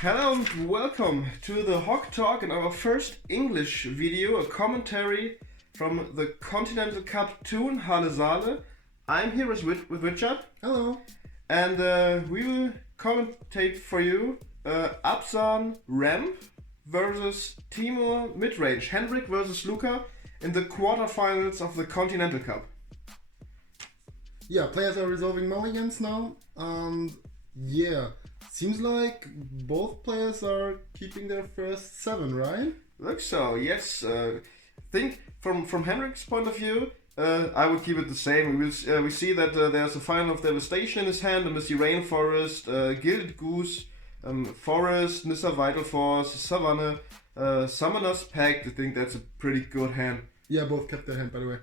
Hello and welcome to the HOGtalk and our first English video, a commentary from the Continental Cup 2 in Halle. I'm here with Richard. Hello. And we will commentate for you abzan ramp versus Temur Midrange, Hendrik versus Luca in the quarterfinals of the Continental Cup. Yeah, players are resolving mulligans now. Seems like both players are keeping their first 7, right? Looks so, yes. Think from Hendrik's point of view, I would keep it the same. We see that there's a Final of Devastation in his hand, a Misty Rainforest, Gilded Goose, Forest, Nissa Vital Force, Savanna, Summoner's Pact. I think that's a pretty good hand. Yeah, both kept their hand, by the way.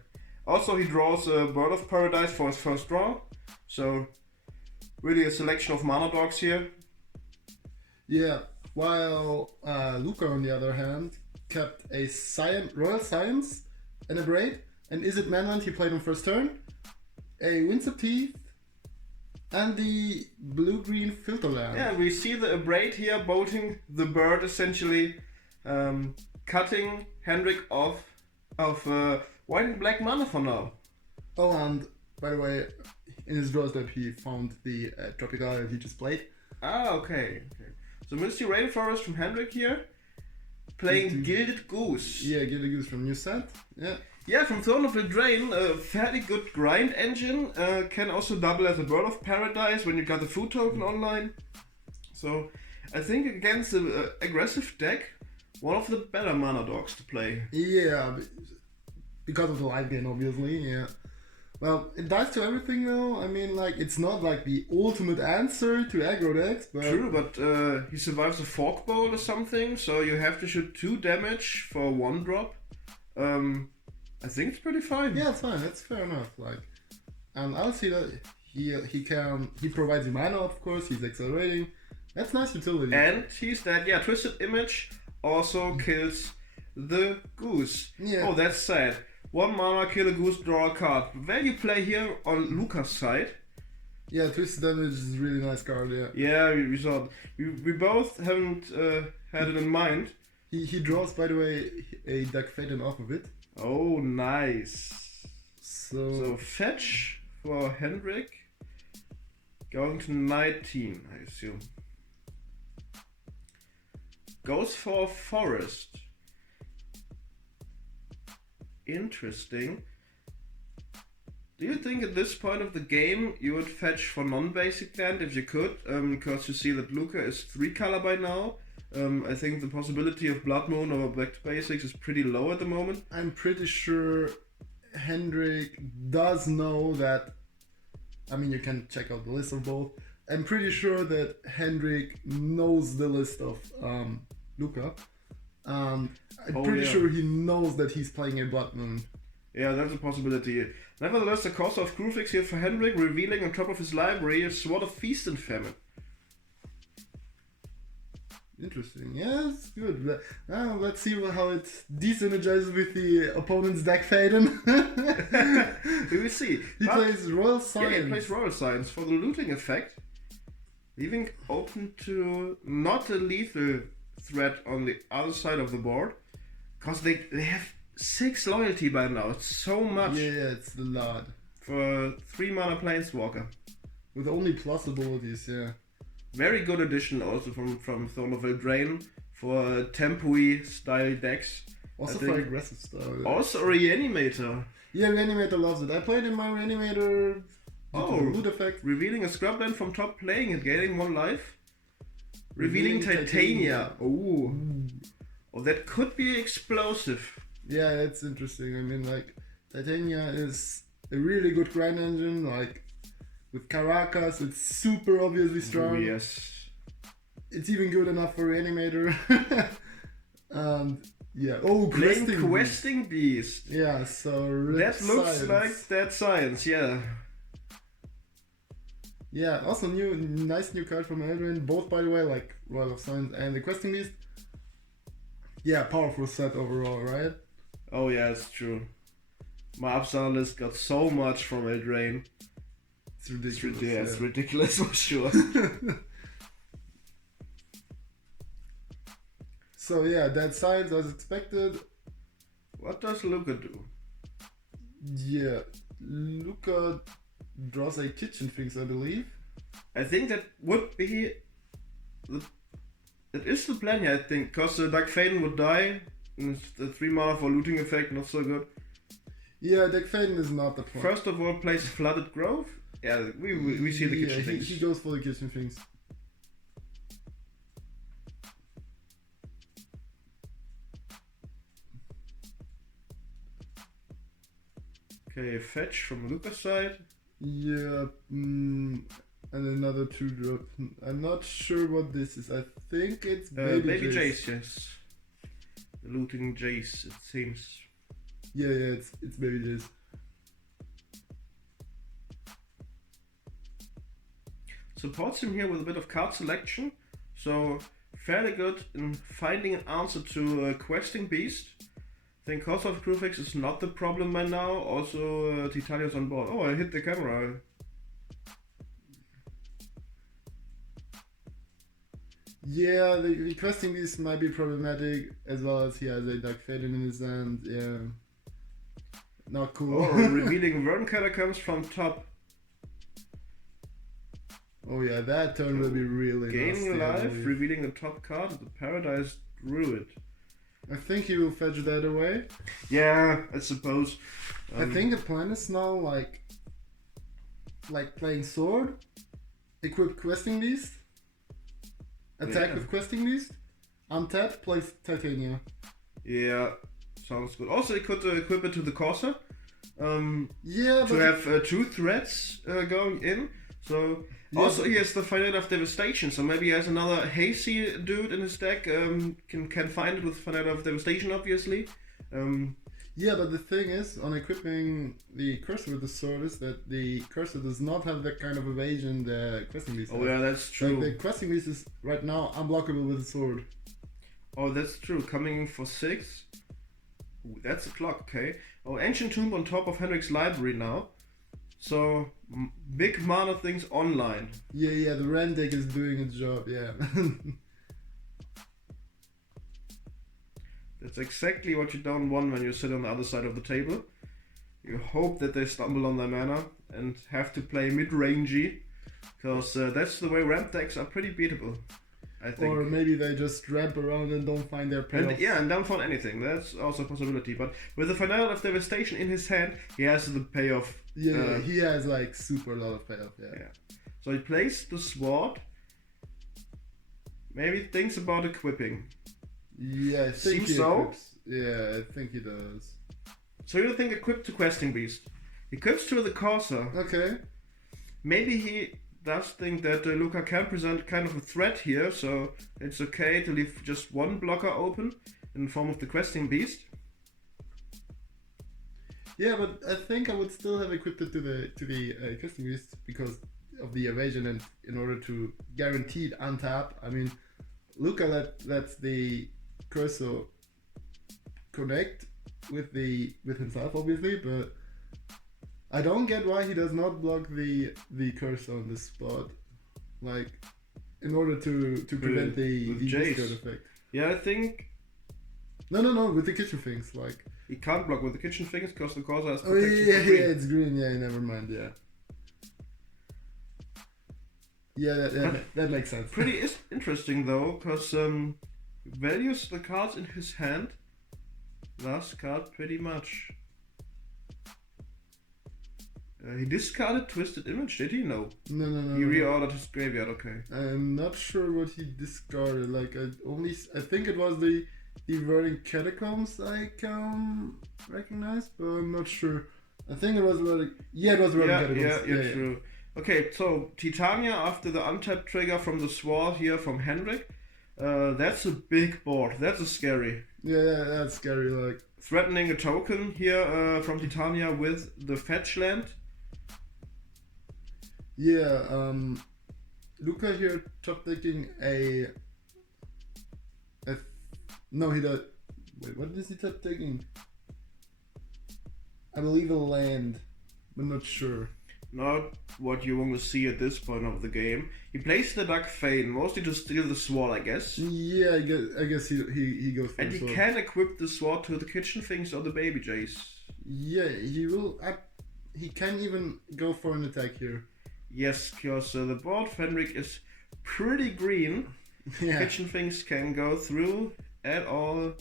Also, he draws a Bird of Paradise for his first draw. So, really a selection of mana dogs here. Yeah, while Luca, on the other hand, kept a Royal Science and a Braid. And Is It Manhunt he played on first turn. A Winds of Teeth. And the blue-green Filterland. Yeah, we see the Braid here bolting the bird, essentially cutting Hendrik off of white and black mana for now. Oh, and by the way, in his draw step he found the Tropical Island he just played. Ah, okay. So Misty Rainforest from Hendrik here, playing Gilded Goose. Yeah, Gilded Goose from new set. Yeah. Yeah, from Throne of the Drain, a fairly good grind engine. Can also double as a Bird of Paradise when you got the food token online. So I think against the aggressive deck, one of the better mana dogs to play. Yeah, because of the light gain, obviously. Yeah. Well, it dies to everything though. I mean, like, it's not like the ultimate answer to aggro decks, but... True, but he survives a Fork Bowl or something, so you have to shoot 2 damage for 1 drop. I think it's pretty fine. Yeah, it's fine. That's fair enough. Like, and I'll see that he provides you mana, of course. He's accelerating. That's nice utility. And he's dead. Yeah, Twisted Image also kills the goose. Yeah. Oh, that's sad. 1 mana, kill a goose, draw a card. Value play here on Luca's side. Yeah, Twisted Damage is a really nice card, yeah. Yeah, we saw it. We both haven't had it in mind. He draws, by the way, a Deck Faden off of it. Oh, nice. So fetch for Hendrik. Going to 19, I assume. Goes for Forest. Interesting. Do you think at this point of the game you would fetch for non-basic land if you could? Because you see that Luca is 3 color by now. I think the possibility of Blood Moon or Back to Basics is pretty low at the moment. I'm pretty sure Hendrik does know that. I mean, you can check out the list of both. I'm pretty sure that Hendrik knows the list of Luca. I'm pretty sure he knows that he's playing a Blood Moon. Yeah, that's a possibility. Nevertheless, the cost of Screwfix here for Hendrik, revealing on top of his library a Sword of Feast and Famine. Interesting. Yeah, it's good. Let's see how it desynergizes with the opponent's deck Faden. We will see. He plays Royal Science. Yeah, he plays Royal Science for the looting effect, leaving open to not a lethal threat on the other side of the board, because they have 6 loyalty by now. It's so much. Yeah, it's a lot. For 3 mana Planeswalker. With only plus abilities, yeah. Very good addition also from Throne of Eldraine for Temur style decks. Also for aggressive style. Also Reanimator. Yeah, Reanimator loves it. I played in my Reanimator. Loot effect. Revealing a scrubland from top, playing it, gaining 1 life. Revealing Titania. Oh, that could be explosive. Yeah, that's interesting. I mean, like, Titania is a really good grind engine. Like, with Caracas, it's super obviously strong. Oh, yes. It's even good enough for Reanimator. Yeah. Oh, Questing Beast. Yeah, so that looks like that science, yeah. Yeah, also nice new card from Eldraine. Both, by the way, like Royal of Science and the Questing Beast. Yeah, powerful set overall, right? Oh yeah, it's true. My abzan list got so much from Eldraine. It's ridiculous. It's ridiculous for sure. So yeah, dead sides as expected. What does Luca do? Yeah, Luca draws a kitchen fix, I believe. I think that would be... That is the plan here, I think, because Dark Faden would die. And the 3 mana for looting effect, not so good. Yeah, Deck Faden is not the plan. First of all, plays Flooded Grove. Yeah, we see the kitchen things. He goes for the kitchen things. Okay, fetch from Luca's side. Yeah, and another 2-drop. I'm not sure what this is. I think it's Baby Jace, yes. The looting Jace, it seems. Yeah, it's Baby Jace. Supports him here with a bit of card selection, so fairly good in finding an answer to Questing Beast. I think cost of Crewfix is not the problem by now. Also, Titania's on board. Oh, I hit the camera. Yeah, the Questing Beast might be problematic, as well as he has a Dark Faden in his hand. Yeah, not cool. Oh, revealing Vern Catacombs from top. Oh yeah, that turn will be really Gaining nasty, life, revealing the top card of the Paradise Druid. I think he will fetch that away. Yeah, I suppose. I think the plan is now like playing sword, equip Questing Beast, attack with Questing Beast, untap, plays Titania. Yeah, sounds good. Also, he could equip it to the Corsair. Yeah, to have 2 threats going in. So also he has the Finale of Devastation, so maybe he has another Hazy dude in his deck. Can find it with Finale of Devastation, obviously. Yeah, but the thing is, on equipping the Cursor with the sword, is that the Cursor does not have that kind of evasion the Questing Beast has. Oh yeah, that's true. Like the Questing Beast is right now unblockable with the sword. Oh, that's true. Coming in for 6. Ooh, that's a clock, okay. Oh, Ancient Tomb on top of Hendrik's library now. So, big mana things online. Yeah, the Ren deck is doing its job, yeah. That's exactly what you don't want when you sit on the other side of the table. You hope that they stumble on their mana and have to play mid-rangey, because that's the way ramp decks are pretty beatable, I think. Or maybe they just ramp around and don't find their payoff. And don't find anything. That's also a possibility. But with the Finale of Devastation in his hand, he has the payoff. Yeah, he has like super lot of payoff, yeah. So he plays the sword. Maybe thinks about equipping. Yeah, I think Seems he so. equips. Yeah, I think he does. So you think equip to Questing Beast. He equips to the Corsair. Okay. Maybe he does think that Luca can present kind of a threat here, so it's okay to leave just one blocker open in the form of the Questing Beast. Yeah, but I think I would still have equipped it to the Questing Beast because of the evasion and in order to guaranteed untap. I mean, Luca lets the Cursor connect with himself, obviously, but I don't get why he does not block the Cursor on this spot, like in order to prevent the discard effect. Yeah, I think. No, with the kitchen things, like. He can't block with the kitchen things because the Corsair has Oh protection. yeah, it's green. Yeah, never mind. Yeah. Yeah, that makes sense. Pretty interesting though, because values the cards in his hand. Last card, pretty much. He discarded Twisted Image, did he? No. No. He reordered his graveyard. Okay. I'm not sure what he discarded. Like I think it was the Verdant Catacombs I can recognize, but I'm not sure. I think it was Verdant. Yeah, it was Verdant Catacombs. Yeah, true. Okay, so Titania after the untap trigger from the Sword here from Hendrik. That's a big board. That's a scary. Yeah, that's scary. Like threatening a token here from Titania with the fetch land. Yeah, Luca here top decking no, he does. Wait, what is he top decking? I believe a land, but not sure. not what you want to see at this point of the game. He plays the Duck Fade, mostly to steal the sword, I guess. Yeah, I guess he goes for And the he sword. can equip the sword to the kitchen things or the baby Jace. Yeah, he will. He can even go for an attack here. Yes, because the board of Hendrik is pretty green. Yeah. Kitchen things can go through at all,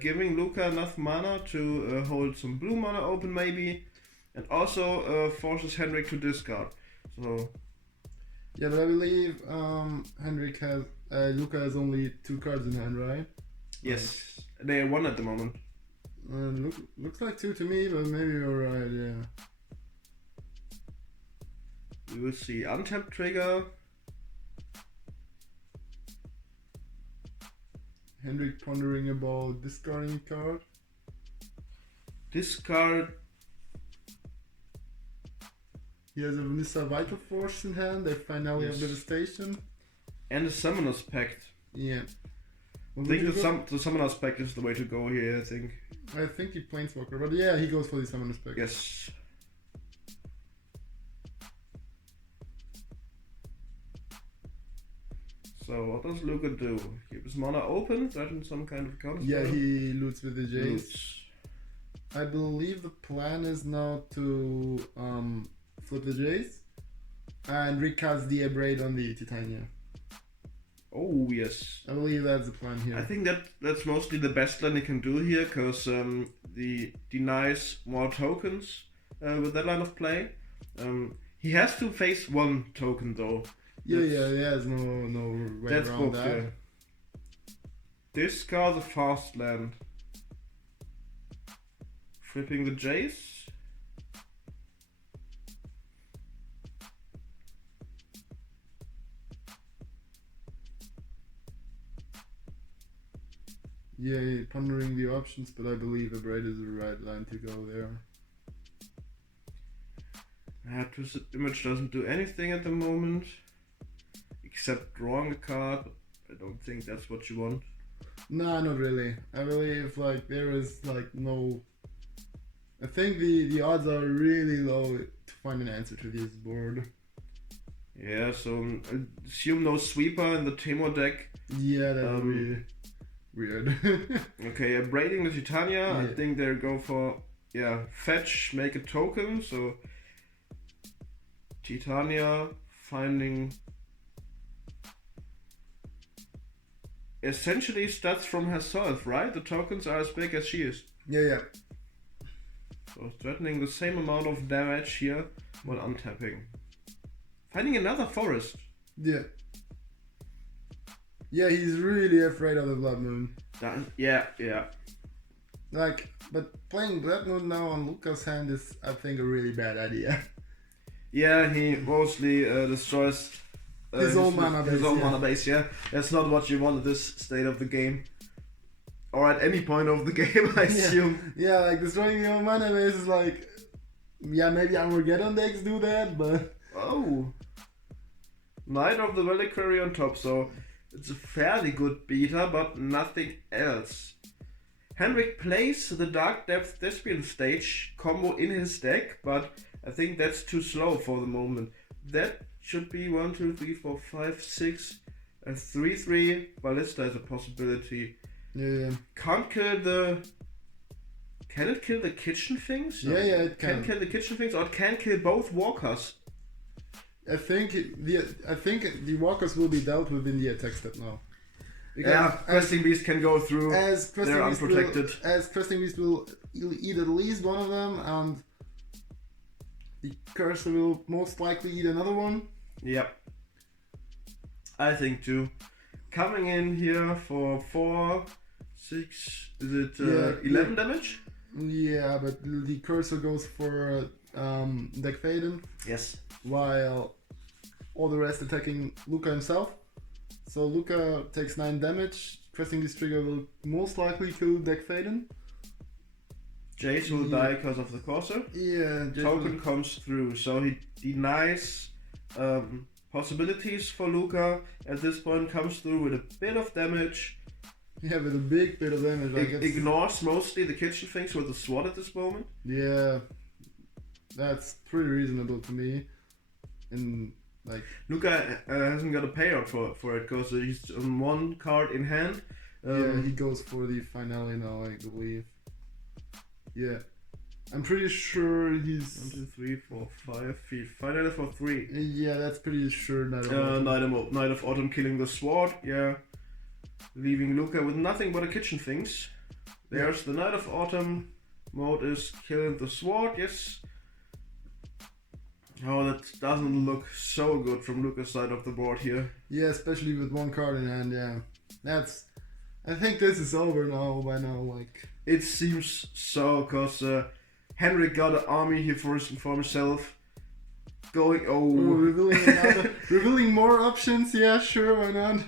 giving Luca enough mana to hold some blue mana open maybe, and also forces Hendrik to discard. So Yeah, but I believe Hendrik has Luca has only 2 cards in hand, right? yes, they are 1 at the moment. Looks like 2 to me, but maybe you're right. Yeah. We will see untap trigger. Hendrik pondering about discarding a card. Discard. He has a Vanessa Vital Force in hand. They finally have Devastation. And the Summoner's Pact. Yeah. I think the Summoner's Pact is the way to go here, I think. I think he Planeswalker, but yeah, he goes for the Summoner's Pact. Yes. So what does Luca do? Keep his mana open, threaten some kind of counter. Yeah, he loots with the Jace. Loots. I believe the plan is now to flip the Jace and recast the Abrade on the Titania. Oh yes. I believe that's the plan here. I think that's mostly the best line he can do here, because the denies more tokens with that line of play. He has to face 1 token though. Yeah, there's no way That's around booked, that. yeah. Discard the fast land. Flipping the Jace. Yeah, pondering the options, but I believe Abrade is the right line to go there. Twisted Image doesn't do anything at the moment, except drawing a card. I don't think that's what you want. Nah, not really. I believe like there is like no. I think the odds are really low to find an answer to this board. Yeah, so assume no sweeper in the Temur deck. Yeah, that's really weird. Okay, braiding the Titania. Yeah. I think they go for fetch, make a token. So Titania finding essentially stats from herself, right? The tokens are as big as she is. Yeah. So threatening the same amount of damage here while untapping. Finding another forest. Yeah. Yeah, he's really afraid of the Blood Moon. Yeah. Like, but playing Blood Moon now on Luca's hand is, I think, a really bad idea. Yeah, he mostly destroys his own mana base. Mana base, yeah. That's not what you want at this state of the game. Or at any point of the game, I assume. Yeah, like destroying your own mana base is like... Yeah, maybe Armageddon decks do that, but... Oh. Knight of the Reliquary on top, so it's a fairly good beta, but nothing else. Hendrik plays the Dark Depth Thespian stage combo in his deck, but I think that's too slow for the moment. That should be 1, 2, 3, 4, 5, 6, 3/3. Ballista is a possibility. Yeah. Can't kill the... Can it kill the kitchen things? Yeah, it can. Can kill the kitchen things, or it can kill both walkers. I think the walkers will be dealt with in the attack step now. Because Questing Beast can go through. As they're unprotected. Questing Beast will eat at least one of them, and the Cursor will most likely eat another one. Yep. I think too. Coming in here for 4, 6, is it 11 damage? Yeah, but the Cursor goes for Deck Faden. Yes. While all the rest attacking Luca himself. So Luca takes 9 damage. Pressing this trigger will most likely kill Deck Faden. Jace will die because of the Corsair. Yeah, Token comes through, so he denies possibilities for Luca. At this point, comes through with a bit of damage. Yeah, with a big bit of damage. Like Ignores mostly the kitchen things with the sword at this moment. Yeah. That's pretty reasonable to me. And like Luca hasn't got a payout for it because he's on one card in hand. yeah, he goes for the finale now, I believe. Yeah, I'm pretty sure he's 1, 2, 3, 4, 5, 5. Finale for 3. yeah, that's pretty sure. Knight of Autumn killing the sword. Yeah, leaving Luca with nothing but a kitchen things. There's the Knight of Autumn. Mode is killing the sword. Yes. Oh, that doesn't look so good from Luca's side of the board here. Yeah, especially with one card in hand. Yeah, that's. I think this is over now. By now, like It seems so, cause Hendrik got an army here for himself. revealing more options. Yeah, sure, why not?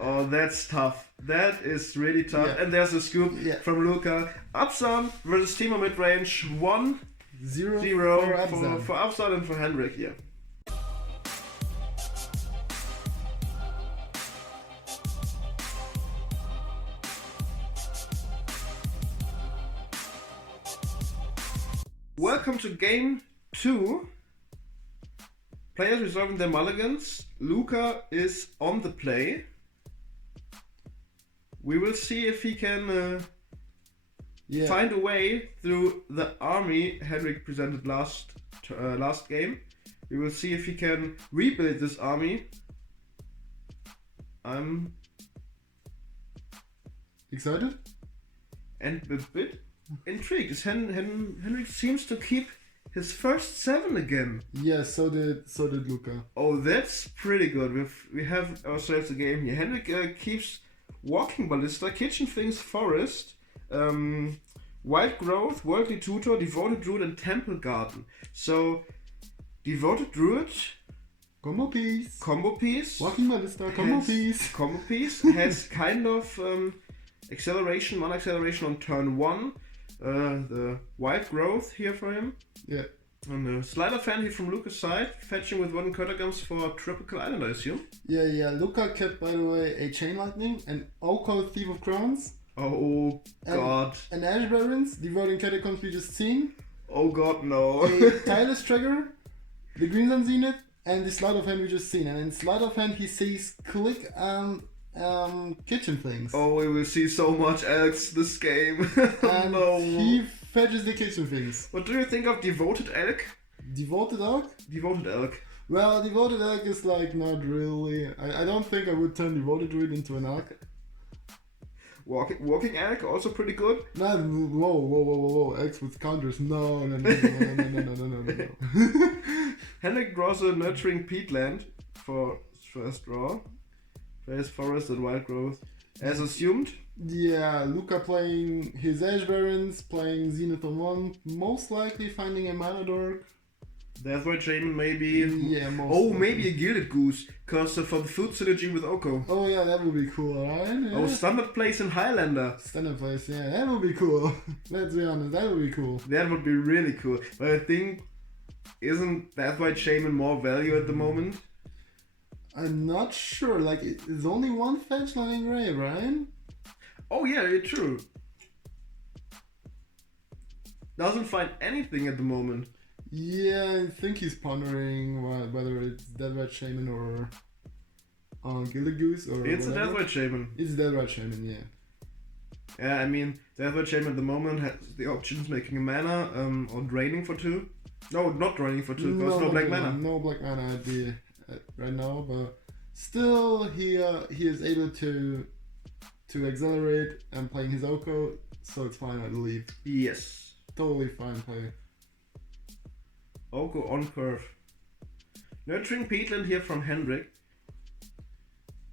Oh, that's tough. That is really tough. Yeah. And there's a scoop Yeah. from Luca. Abzan versus Temur Midrange 1-0 for Abzan and for Hendrik here. Welcome to game 2. Players resolving their mulligans. Luca is on the play. We will see if he can find a way through the army Hendrik presented last game. We will see if he can rebuild this army. I'm excited and a bit intrigued. As Hendrik seems to keep his first 7 again. Yeah, so did Luca. Oh, that's pretty good. We have ourselves a game here. Hendrik keeps Walking Ballista, Kitchen Things, Forest, Wild Growth, Worldly Tutor, Devoted Druid, and Temple Garden. So, Devoted Druid, combo piece. Walking Ballista, combo piece has kind of acceleration, 1 acceleration on turn 1. The Wild Growth here for him. Yeah. And a Slider Fan here from Luca's side, fetching with 1 Quarterfinals for Tropical Island, I assume. Yeah. Luca kept, by the way, a Chain Lightning, an Occult Thief of Crowns. Oh god. An Ash Barons, Devoting Catacombs we just seen. Oh god, no. A Tireless Trigger, the Green Sun Zenith, and the Sleight of Hand we just seen. And in Sleight of Hand he sees Click and Kitchen Things. Oh, we will see so much else this game. And no. he fetches the Kitchen Things. What do you think of Devoted Elk? Devoted Elk? Devoted Elk. Well, Devoted Elk is like not really. I don't think I would turn Devoted Druid into an Elk. Walking Elk, also pretty good. No, whoa. Elks with counters. No. Hendrik draws a Nurturing Peatland for first draw. Plays Forest and Wild Growth. As assumed. Yeah, Luca playing his Ash Barons, playing Zenith on 1, most likely finding a Mana Dork. Deathwatch Shaman maybe. Yeah, most maybe a Gilded Goose, cause for the food synergy with Oko. Oh yeah, that would be cool, right? Yeah. Oh, standard place in Highlander. Standard place, yeah, that would be cool. Let's be honest, that would be cool. That would be really cool. But I think, isn't Deathwatch Shaman more value at the moment? I'm not sure, like, it's only 1 fetch line gray, right? Oh yeah, true. Doesn't find anything at the moment. Yeah, I think he's pondering whether it's Deathwatch Shaman or Gilded Goose or it's whatever. a Deathwatch Shaman. It's Deathwatch Shaman, yeah. Yeah, I mean, Deathwatch Shaman at the moment has the options making a mana or draining for 2. No, not draining for 2 because no black mana. No black mana right now, but still he is able to accelerate and playing his Oko, so it's fine, I believe. Yes. Totally fine play. Oko on curve. Nurturing Peatland here from Hendrik.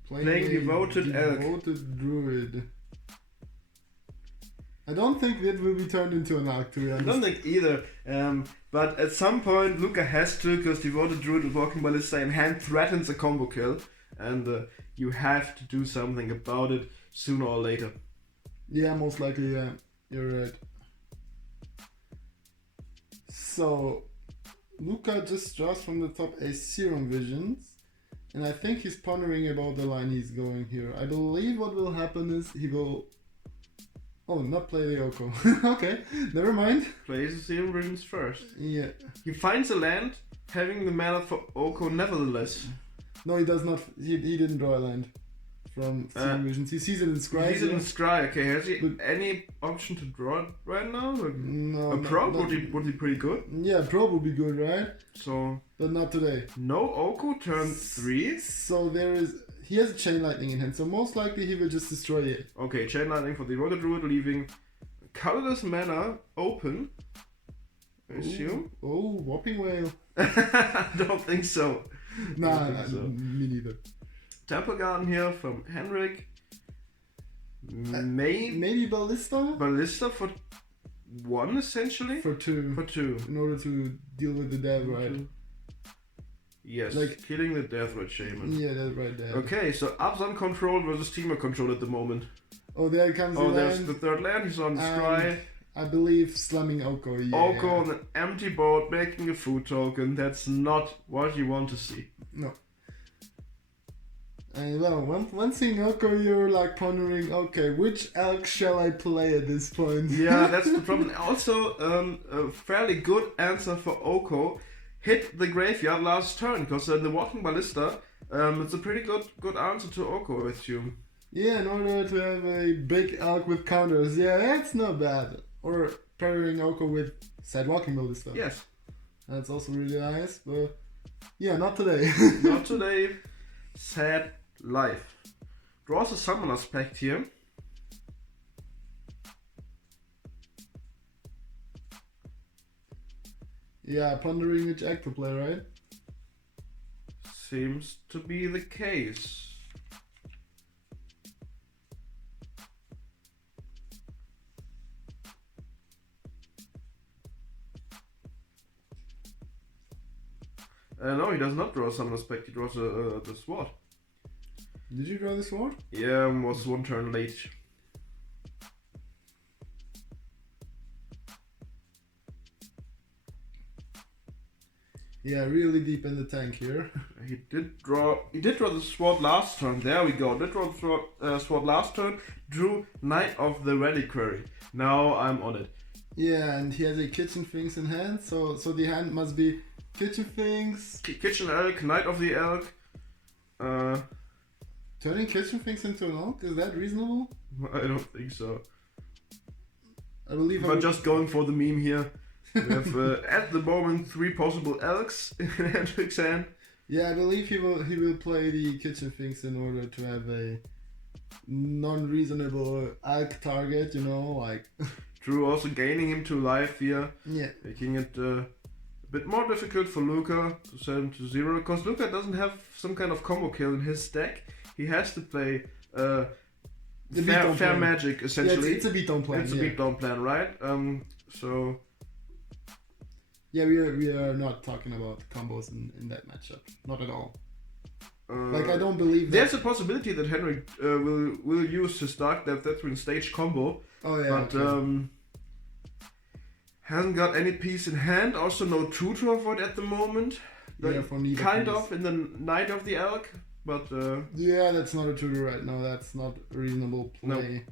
Playing Devoted Elk. Devoted Druid. I don't think that will be turned into an Elk, to be honest. I don't think either. But at some point Luca has to, because Devoted Druid with Walking Ballista in hand threatens a combo kill. And you have to do something about it sooner or later. Yeah, most likely, yeah. You're right. So, Luca just draws from the top a Serum Visions. And I think he's pondering about the line he's going here. I believe what will happen is he will Oh, not play the Oko. Okay, never mind. Plays the runes first. Yeah. He finds a land, having the mana for Oko nevertheless. No, he does not. He didn't draw a land from Seeing Visions. He sees it in Scry. He's in Scry. Okay, has he But- any option to draw it right now? Like, No. a pro not- would be pretty good. Yeah, pro would be good, right? So But not today. no Oko turn 3. So there is. He has a Chain Lightning in hand, so most likely he will just destroy it. Okay, Chain Lightning for the Rocket Druid, leaving colorless mana open. I assume. Oh, Whopping Whale. I don't think so. Nah, think so. me neither. Temple Garden here from Hendrik. Maybe Ballista Ballista for 1 essentially? for 2, For 2. in order to deal with the dev, right? Yes, Like- killing the Death Red Shaman. Yeah, that's right there. Okay, so abzan control versus Temur control at the moment. Oh, there comes Oh, the there's land. the third land, he's on And Scry. I believe slamming Oko. Yeah. Oko on an empty board, making a food token. That's not what you want to see. No. And well, one thing, Oko, you're like pondering, okay, which elk shall I play at this point? Yeah, that's the problem. Also, a fairly good answer for Oko. Hit the graveyard last turn, because the Walking Ballista, it's a pretty good answer to Oko, I assume. Yeah, in order to have a big elk with counters. Yeah, that's not bad. Or pairing Oko with Sad Walking Ballista. Yes. That's also really nice, but yeah, not today. Not today. Sad life. Draws a Summoner's Pact here. Yeah, pondering which act to play, right? Seems to be the case. No, he does not draw a Summoner's Pact, he draws the Sword. Did you draw the sword? Yeah, was 1 turn late. Yeah, really deep in the tank here. He did draw the Sword last turn, there we go. Did draw the Sword last turn, drew Knight of the Reliquary. Now I'm on it. Yeah, and he has a Kitchen Things in hand, so the hand must be Kitchen Things. Kitchen Elk, Knight of the Elk. Turning Kitchen Things into an elk, is that reasonable? I don't think so. I believe I But would- just going for the meme here. We have at the moment 3 possible elks in Hendrik's hand. Yeah, I believe he will play the Kitchen Things in order to have a non-reasonable elk target, you know, like Drew also gaining him to life here, yeah. making it a bit more difficult for Luca to set him to 0, because Luca doesn't have some kind of combo kill in his deck. He has to play The fair beatdown plan. magic Yeah, essentially. it's a beatdown plan. It's a yeah. beatdown plan, right? So Yeah, we are not talking about combos in that matchup, not at all. Like I don't believe that. there's a possibility that Henrik will use his Dark Depth Veteran stage combo. Oh yeah. But okay. hasn't got any piece in hand. Also no tutor for it at the moment. Yeah, for neither kind piece. of in the Knight of the Elk, but Yeah, that's not a tutor right now. That's not a reasonable play.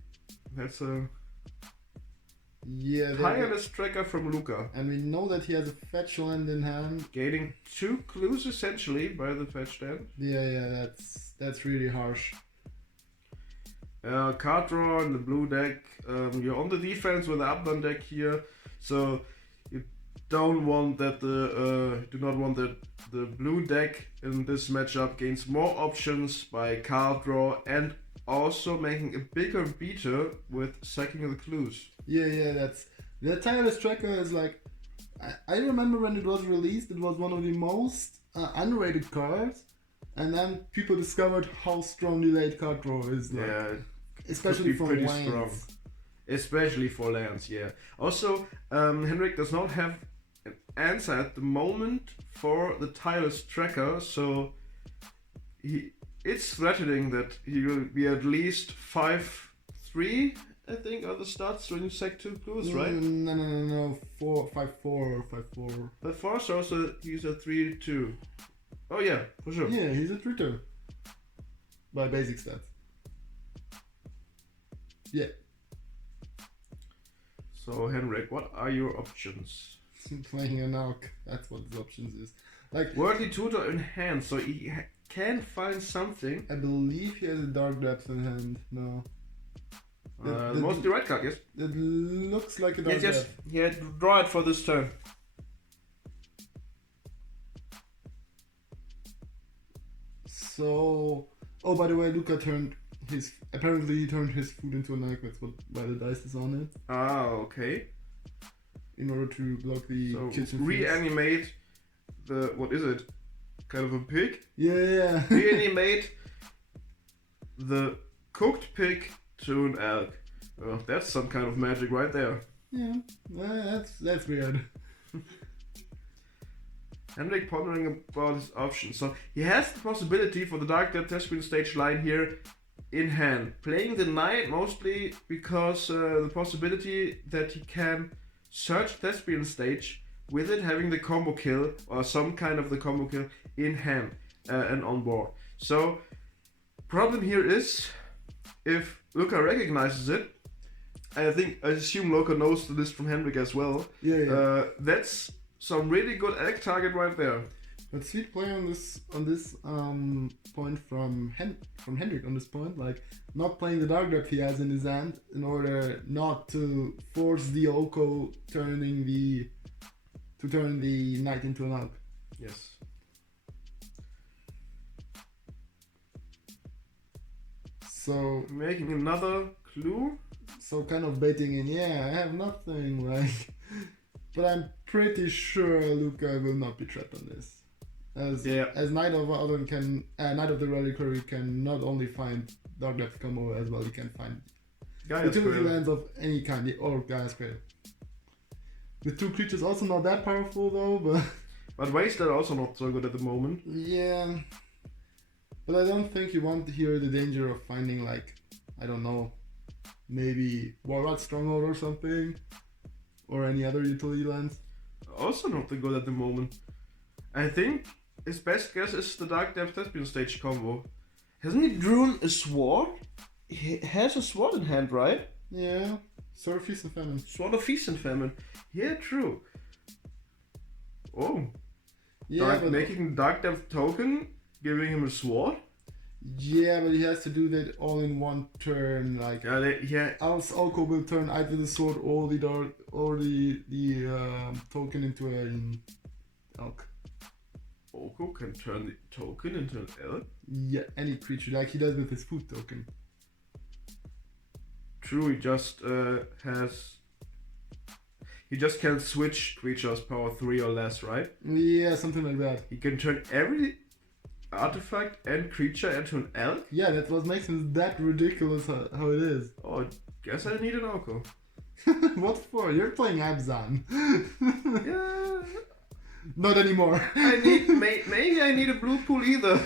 that's a Yeah. tireless tracker from Luca. And we know that he has a fetch land in hand. Gaining 2 clues essentially by the fetch land. Yeah, that's really harsh. Card draw in the blue deck. You're on the defense with the abzan deck here, so you don't want that do not want that the blue deck in this matchup gains more options by card draw and also making a bigger beater with sacking the clues. Yeah, that tireless tracker is like, I remember when it was released, it was one of the most underrated cards, and then people discovered how strong the late card draw is. Like, Yeah, especially could be from pretty lands. strong. Especially for lands, yeah. Also, Hendrik does not have an answer at the moment for the tireless tracker, so it's threatening that he will be at least 5-3, I think, are the stats when you sack 2 clues, right? No, 5-4 or 5-4. But for us also, he's a 3-2. Oh yeah, for sure. Yeah, he's a 3-2. By basic stats. Yeah. So Henrik, what are your options? Playing an Alk. That's what his options is. Like Worldly Tutor in hand, so he can find something. I believe he has a Dark Depth in hand. No. Mostly red card, yes. It looks like a Dark Yes, Depth. yeah, draw it for this turn. So, oh, by the way, Luca apparently he turned his food into an egg. That's why the dice is on it. Ah, okay. In order to block the So kitchen feeds. reanimate the, what is it? Kind of a pig? Yeah. Reanimate the cooked pig to an elk. Oh, that's some kind of magic right there. Yeah, that's weird. Hendrik pondering about his options. So he has the possibility for the Dark Depth test screen stage line here in hand. Playing the knight mostly because the possibility that he can search thespian stage with it having the combo kill or some kind of the combo kill in hand and on board. So problem here is if Luca recognizes it, I assume Luca knows the list from Hendrik as well. Yeah. That's some really good egg target right there. But sweet play on this point from Hendrik on this point, like not playing the Dark Depth he has in his hand in order not to force the Oko to turn the knight into an elk. Yes. So Making another clue. So kind of baiting in, yeah, I have nothing, like, but I'm pretty sure Luca will not be trapped on this. As Knight of Alden Knight of the Reliquary can not only find Dark Depth combo as well, he can find utility lands of any kind, or Gaia's Cradle. The two creatures also not that powerful though, but Wasteland also not so good at the moment. Yeah, but I don't think you want here the danger of finding, like, I don't know, maybe Warrot Stronghold or something, or any other utility lands. Also not that good at the moment. I think his best guess is the Dark Depth Thespian stage combo. Hasn't he drawn a sword? He has a sword in hand, right? Yeah, Sword of Feast and Famine. Sword of Feast and Famine. Yeah, true. Oh. Yeah, but making Dark Depth token, giving him a sword? Yeah, but he has to do that all in one turn. Like, else Oko will turn either the sword or the token into an elk. Oko can turn the token into an elk? Yeah, any creature, like he does with his food token. True, he just can switch creatures power 3 or less, right? Yeah, something like that. He can turn every artifact and creature into an elk? Yeah, that's what makes him that ridiculous how it is. Oh, guess I need an Oko. What for? You're playing Abzan. Yeah. Not anymore. Maybe I need a blue pool either.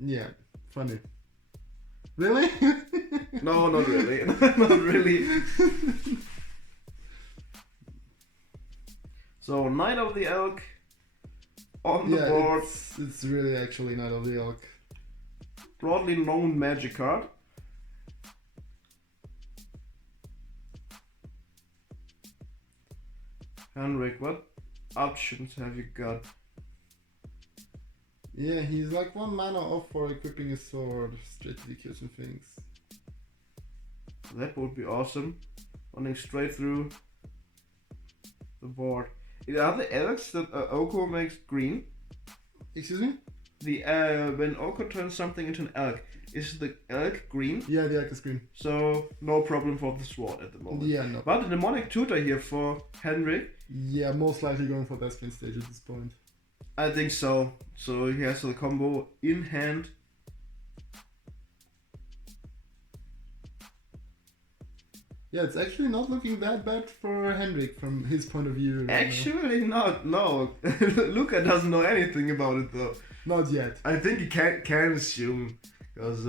Yeah, funny. Really? No, not really. Not really. So, Knight of the Elk on the board. It's really actually Knight of the Elk. Broadly known magic card. Hendrik, what options have you got? Yeah, he's like 1 mana off for equipping a sword straight to the kills and things. That would be awesome. Running straight through the board. Are the elks that Oko makes green? Excuse me? When Oko turns something into an elk, is the elk green? Yeah, the elk is green. So no problem for the sword at the moment. Yeah, no. But the demonic tutor here for Hendrik. Yeah, most likely going for Deathspin stage at this point. I think so. So he has the combo in hand. Yeah, it's actually not looking that bad for Hendrik from his point of view. Actually not, no. Luca doesn't know anything about it though. Not yet. I think he can assume, because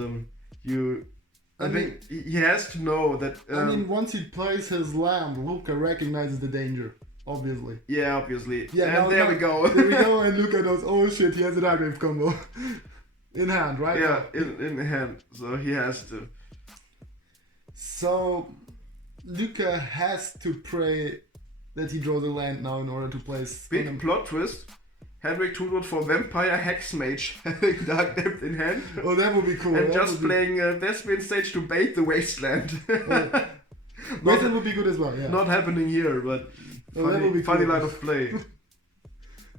I think he has to know that. I mean, once he plays his lamb, Luca recognizes the danger, obviously. Yeah, obviously. Yeah, and there we go. There we go, and Luca knows, oh shit, he has a Dark Wave combo. In hand, right? Yeah, in hand, so he has to. So, Luca has to pray that he draws a land now in order to place. Big plot twist. Hendrik tuned for Vampire Hex Mage, having Dark Depth in hand. Oh, that would be cool. And that just playing Thespian stage to bait the Wasteland. Oh. Wasteland would be good as well, yeah. Not happening here, but funny line of play.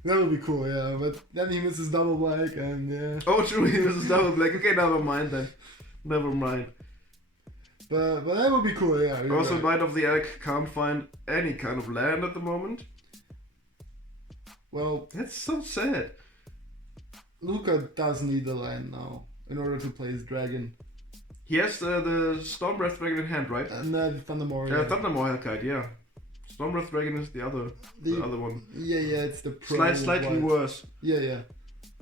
That would be cool, yeah. But then he misses double black and yeah. Oh, true, he misses double black. Okay, never mind then. Never mind. But that would be cool, yeah. Also, right. Knight of the Elk can't find any kind of land at the moment. Well, that's so sad. Luca does need the land now in order to play his dragon. He has the Stormbreath Dragon in hand, right? And Thundermore. Yeah, Thundermore Hellkite, yeah. Stormbreath Dragon is the other one. Yeah, it's the pro. Slightly worse. Yeah.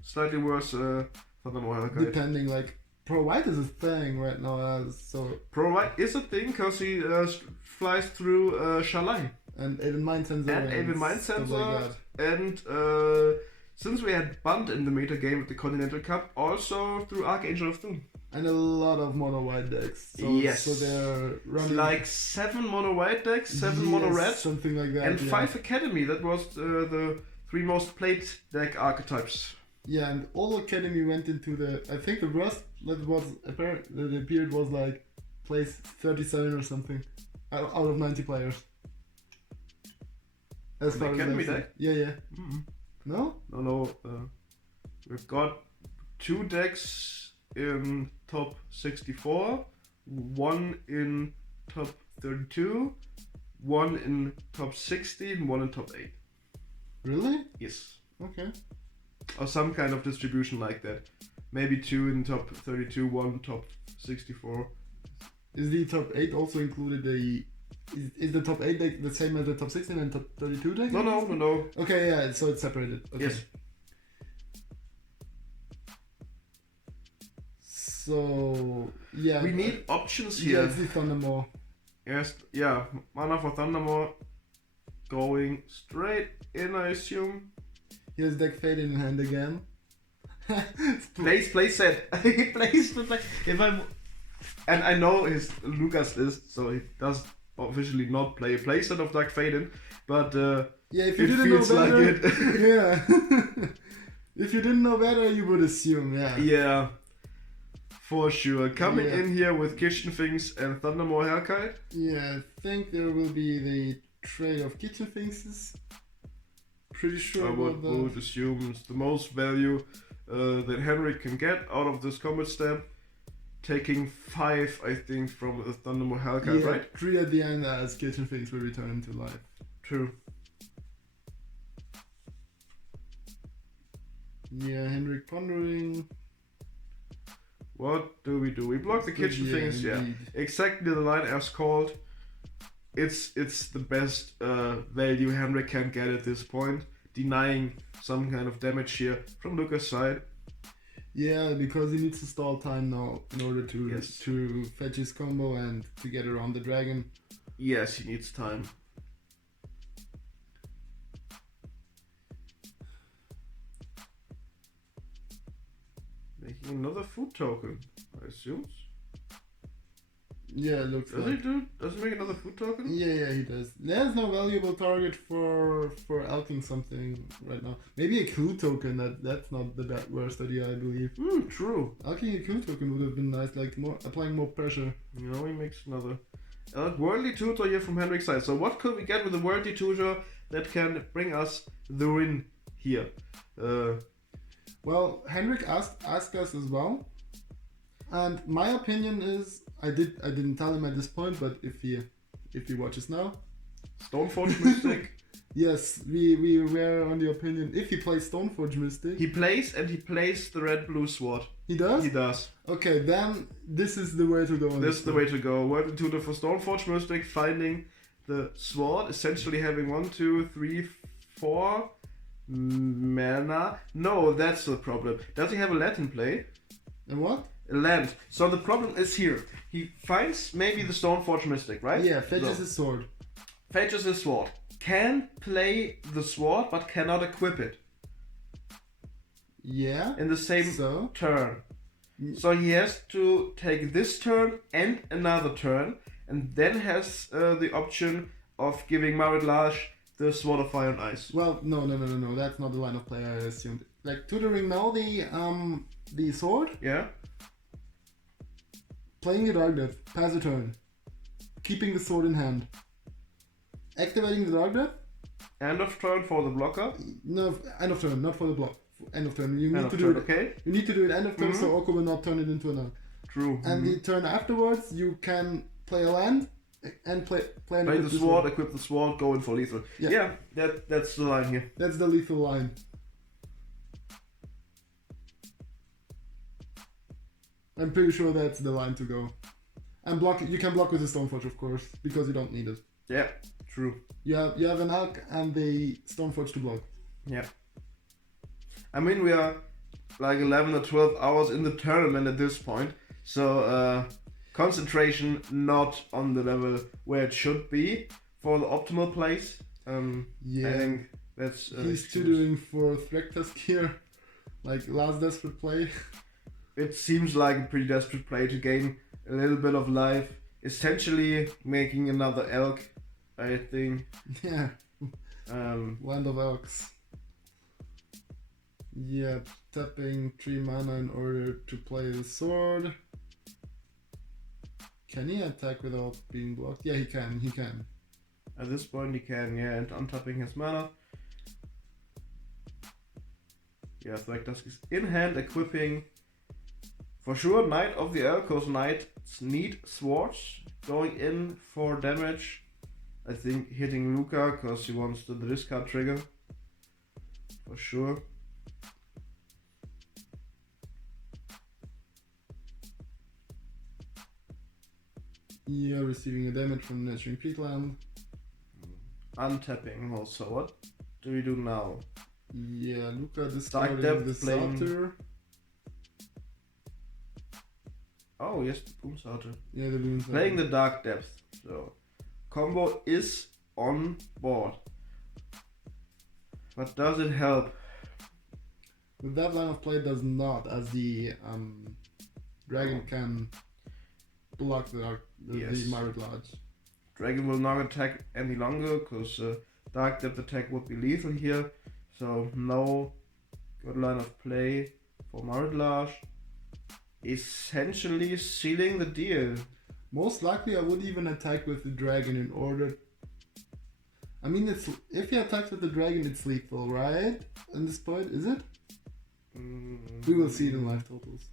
Slightly worse Thundermore Hellkite. Depending, like, Pro White is a thing right now, so... Pro White is a thing because he flies through Shalai. And Aven Mind Sensor. And Aven Mind Sensor. Like and since we had Bunt in the meta game at the Continental Cup, also through Archangel of Doom. And a lot of mono white decks. So, yes. So they're running... Like 7 mono white decks, 7 mono red. Something like that, and 5 Academy. That was the 3 most played deck archetypes. Yeah, and all Academy went into the... I think the worst that was apparent, the period was like place 37 or something out of 90 players. As far as Academy deck? Yeah. Mm-hmm. No? No. We've got 2 decks in top 64, 1 in top 32, 1 in top 60, and 1 in top 8. Really? Yes. Okay. Or some kind of distribution like that. Maybe 2 in top 32, 1 top 64. Is the top 8 also included the... Is the top 8 deck the same as the top 16 and top 32 deck? No. Okay, yeah, so it's separated. Okay. Yes. So, yeah. We need options here. Yeah, it's the Thundermore. Yes, yeah. Mana for Thundermore. Going straight in, I assume. Here's deck Fade in hand again. Play set. He plays the play. And I know his Luca's list, so he does officially not play a playset of Dark Faden, but yeah, if you it didn't feels know better, like it. Yeah. If you didn't know better, you would assume, yeah. Yeah, for sure. Coming in here with Kitchen Things and Thundermore Hellkite. Yeah, I think there will be the trade of Kitchen Things. Pretty sure about that. I would assume it's the most value that Hendrik can get out of this combat step. Taking 5, I think, from the Thundermore Hellkite, right? 3 at the end as Kitchen Things will return him to life. True. Yeah, Hendrik pondering. What do? We block the Kitchen Things, yeah. Exactly the line as called. It's the best value Hendrik can get at this point. Denying some kind of damage here from Luca's side. Yeah, because he needs to stall time now in order to fetch his combo and to get around the dragon. Yes, he needs time. Making another food token, I assume. Yeah, it looks like. Does he make another food token? Yeah, he does. There's no valuable target for alching something right now. Maybe a clue token. That's not the worst idea, I believe. True. Alching a clue token would have been nice, like applying more pressure. You know, he makes another worldly tutor here from Hendrik's side. So what could we get with a worldly tutor that can bring us the win here? Well, Hendrik asked us as well, and my opinion is. I didn't tell him at this point, but if he watches now, Stoneforge Mystic. Yes, we were on the opinion if he plays Stoneforge Mystic. He plays the red blue sword. He does? He does. Okay, then this is the way to go. This is the way to go. World tutor for Stoneforge Mystic, finding the sword, essentially having 1, 2, 3, 4 mana. No, that's the problem. Does he have a land in play? And what? A land. So the problem is here. He finds maybe the Stoneforge Mystic, right? Yeah, fetches his sword. Fetches his sword. Can play the sword, but cannot equip it. Yeah. In the same turn. So he has to take this turn and another turn. and then has the option of giving Marit the Sword of Fire and Ice. Well, no. That's not the line of play I assumed. Like tutoring now the sword, Yeah. playing the Dark Death, pass a turn, keeping the sword in hand, activating the Dark Death. End of turn for the blocker. No, end of turn, not for the block. End of turn. You need to do it. Okay. You need to do it end of turn, so Orko will not turn it into an arc. True. And the turn afterwards, you can play a land and play the sword, equip the sword, go in for lethal. Yeah, that's the line here. That's the lethal line. I'm pretty sure that's the line to go. And block. You can block with the Stoneforge, of course, because you don't need it. Yeah, true. You have an arc and the Stoneforge to block. Yeah. I mean, we are like 11 or 12 hours in the tournament at this point, so concentration not on the level where it should be for the optimal plays. Yeah. I think that's... He's tutoring for Threktusk here, like last desperate play. It seems like a pretty desperate play to gain a little bit of life, essentially making another elk, I think. Yeah. Land of Elks. Yeah, tapping 3 mana in order to play the sword. Can he attack without being blocked? Yeah, he can. At this point he can, yeah, and untapping his mana. Yeah, Threktusk is in hand, equipping. For sure, Knight of the Elk, because Knights need swords. Going in for damage. I think hitting Luca, because he wants the discard trigger. For sure. Yeah, receiving a damage from Nurturing Fleetland. Untapping also. What do we do now? Yeah, Luca discarding the playing... Salter. Oh, yes, the Boom Salter. Yeah, the Boom Salter. Playing the Dark Depth. So, combo is on board. But does it help? With that line of play, does not, as the dragon can block the Marit Lodge. Dragon will not attack any longer, because Dark Depth attack would be lethal here. So no good line of play for Marit Lodge. Essentially sealing the deal. Most likely I would even attack with the dragon in order... I mean, if he attacks with the dragon, it's lethal, right? At this point, is it? We will see it in live totals.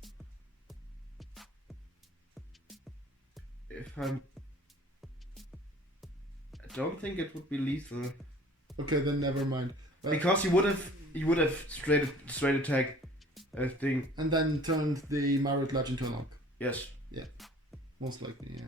I don't think it would be lethal. Okay, then never mind. Because he would have straight attack, I think. And then turned the Marit Lodge into a knock. Yes. Yeah. Most likely, yeah.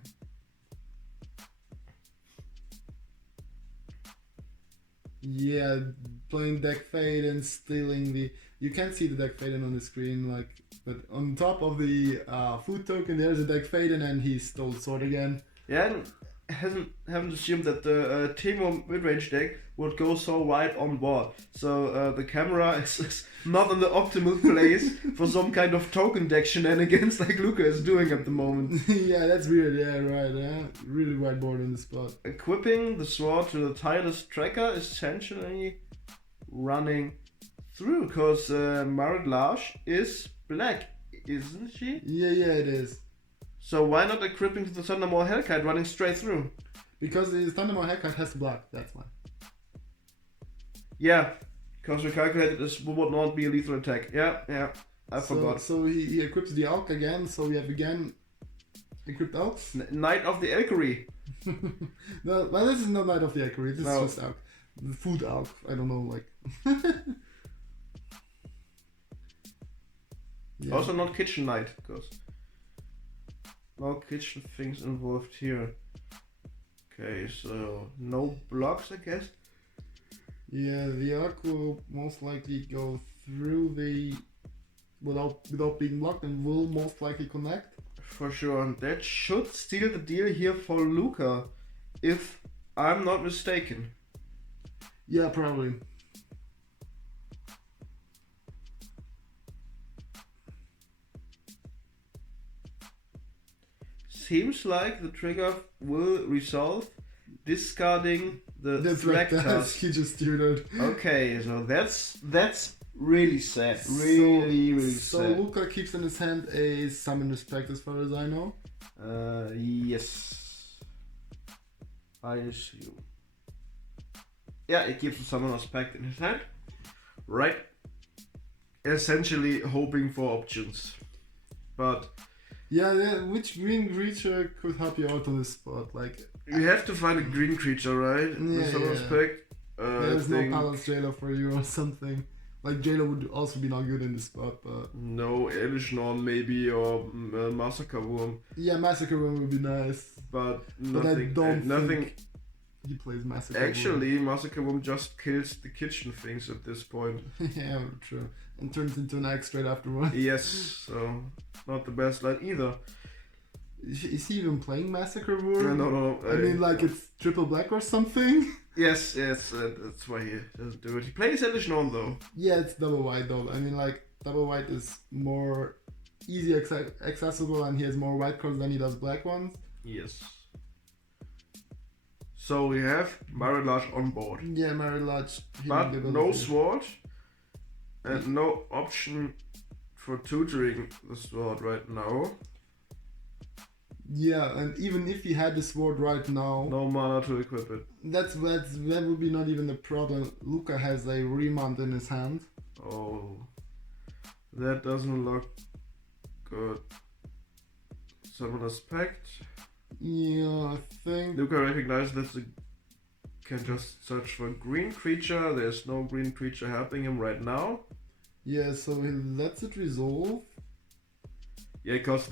Yeah, playing Deck Fade and stealing the... You can't see the Deck Fade on the screen, like, but on top of the food token, there's a Deck Fade, and he stole sword again. Yeah, and haven't assumed that the Temur midrange deck would go so wide on board. So the camera is not in the optimal place for some kind of token deck shenanigans like Luca is doing at the moment. Yeah, that's weird. Yeah, right. Yeah, really wide board in the spot. Equipping the sword to the tireless tracker is essentially running through, because Marit Lodge is black, isn't she? Yeah, it is. So why not equipping to the Thundermaw Hellkite running straight through? Because the Thundermaw Hellkite has to block, that's why. Yeah, because we calculated this would not be a lethal attack. Yeah, I forgot. So he equips the Elk again, so we have again equipped Elks. Knight of the Elkery. No, well, this is not Knight of the Elkery, this is just Elk. The food Elk, I don't know, like... Yeah. Also not Kitchen Knight, because... No kitchen things involved here. Okay, so no blocks, I guess. Yeah, the arc will most likely go through the without being blocked and will most likely connect. For sure, and that should steal the deal here for Luca, if I'm not mistaken. Yeah, probably. seems like the trigger will resolve discarding the threat task. He just tutored. Okay, so that's really sad. Really So sad. Luca keeps in his hand a Summoner's Pact as far as I know. Yes. I assume. Yeah, he keeps the Summoner's Pact in his hand. Right. Essentially hoping for options. But yeah, which green creature could help you out on this spot? Like, you have to find a green creature, right? Yeah, the Summoner's yeah. Pact. There's I think no Palace Jailer for you or something. Like, Jailer would also be not good in this spot, but... No, Elish Norn maybe, or Massacre Worm. Yeah, Massacre Worm would be nice. But But I nothing. don't nothing. think he plays Massacre Worm. Actually, Massacre Worm just kills the kitchen things at this point. Yeah, true. And turns into an egg straight afterwards. Yes, so not the best line either. Is he even playing Massacre Worm? No. I mean, like, it's triple black or something? Yes, that's why he doesn't do it. He plays Elish Norn though. Yeah, it's double white though. I mean, like, double white is more easy accessible and he has more white cards than he does black ones. Yes. So we have Marillage on board. Yeah, Marillage. But no sword and no option for tutoring the sword right now. Yeah, and even if he had the sword right now, No mana to equip it. that would be not even the problem. Luca has a Remount in his hand. Oh, that doesn't look good. Summoner's Pact. Yeah, I think. Luca recognizes that the can just search for a green creature. There's no green creature helping him right now. Yeah, so he lets it resolve. Yeah, because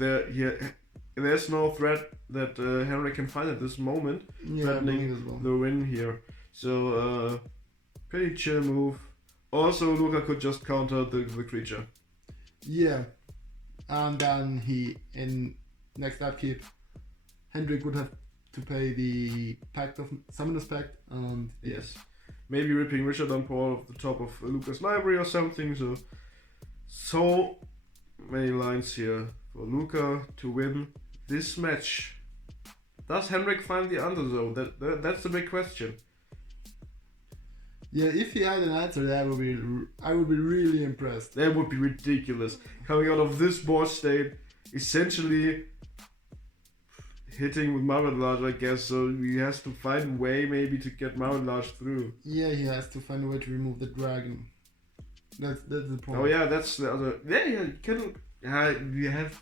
there's no threat that Henrik can find at this moment, Yeah, I threatening believe as well. the win here. So, pretty chill move. Also, Luca could just counter the creature. Yeah, and then in next upkeep, Hendrik would have to pay the Pact of Summoner's Pact, and Yes. Maybe ripping Richard on Paul off the top of Luca's library or something. So many lines here for Luca to win this match. Does Hendrik find the under though? That's the big question. yeah, if he had an answer, I would be really impressed. That would be ridiculous. Coming out of this board state, essentially hitting with Marillage, I guess. So he has to find a way maybe to get Marillage through. Yeah, he has to find a way to remove the dragon. That's the point. Oh yeah, that's the other. Yeah, you can. You have.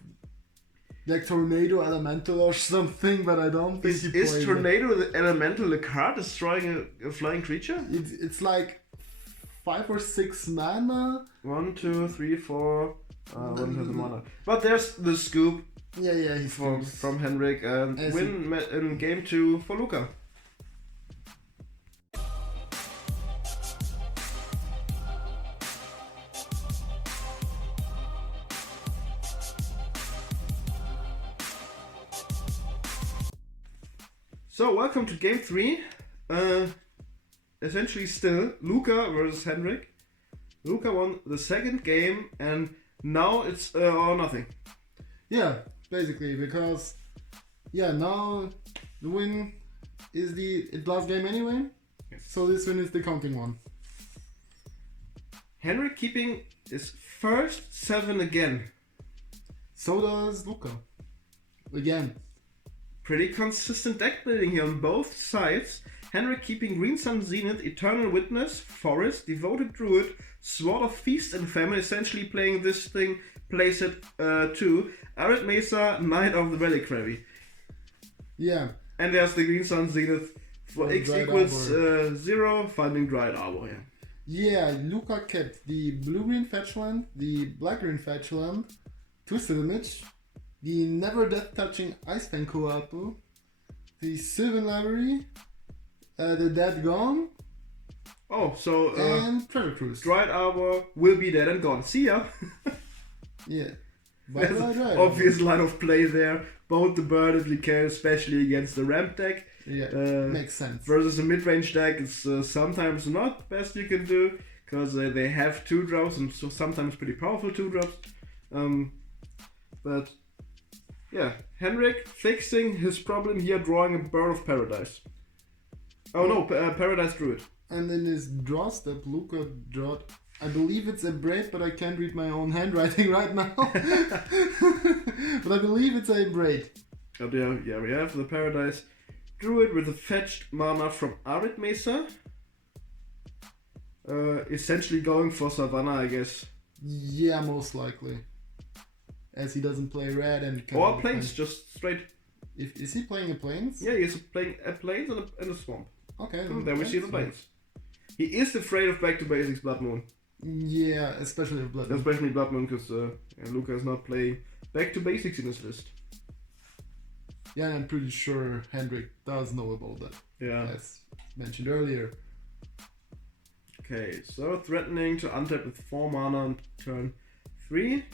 Like Tornado Elemental or something, but I don't think he Is plays Tornado the Elemental a card destroying a flying creature? It's like 5 or 6 mana. 1, 2, 3, 4. One has a mana. But there's the scoop Yeah, he's from Hendrik and As win in game 2 for Luca. So welcome to game 3. Essentially still Luca versus Hendrik. Luca won the second game and now it's all or nothing. Yeah, basically, because now the win is the last game anyway. Yes. So this win is the counting one. Hendrik keeping his first 7 again. So does Luca. Again. Pretty consistent deck building here on both sides. Hendrik keeping Green Sun Zenith, Eternal Witness, Forest, Devoted Druid, Sword of Feast and Famine, essentially playing this thing, plays it too. Arid Mesa, Knight of the Reliquary. Yeah. And there's the Green Sun Zenith for For X Dried equals Arbor. 0, finding Dried Arbor. Yeah, Luca kept the blue-green fetch land, the black-green fetch land, Twisted Image, the Never Death Touching Icefang Koapu, the Sylvan Library, the Dead Gone, Oh, so and Treasure Cruise. Dried Arbor will be dead and gone. See ya! Yeah. There's an obvious line of play there. Both the bird if you can, especially against the ramp deck. Yeah, makes sense. Versus a mid-range deck, it's sometimes not the best you can do, because they have 2-drops and so sometimes pretty powerful 2-drops. But Yeah, Hendrik fixing his problem here, drawing a Bird of Paradise. Oh no, Paradise Druid. And in his draw step, Luca drawed. I believe it's a braid, but I can't read my own handwriting right now. But I believe it's a braid. Oh, yeah, we have the Paradise Druid with a fetched mana from Arid Mesa. Essentially going for Savannah, I guess. Yeah, most likely. As he doesn't play red and can Or Plains, just straight. Is he playing a Plains? Yeah, he's playing a Plains and a Swamp. Okay. There we see the Plains. He is afraid of Back to Basics Blood Moon. Yeah, especially with Blood Moon. Especially Blood Moon, because Luca is not playing Back to Basics in his list. Yeah, and I'm pretty sure Hendrik does know about that. Yeah. As mentioned earlier. Okay, so threatening to untap with 4 mana on turn 3.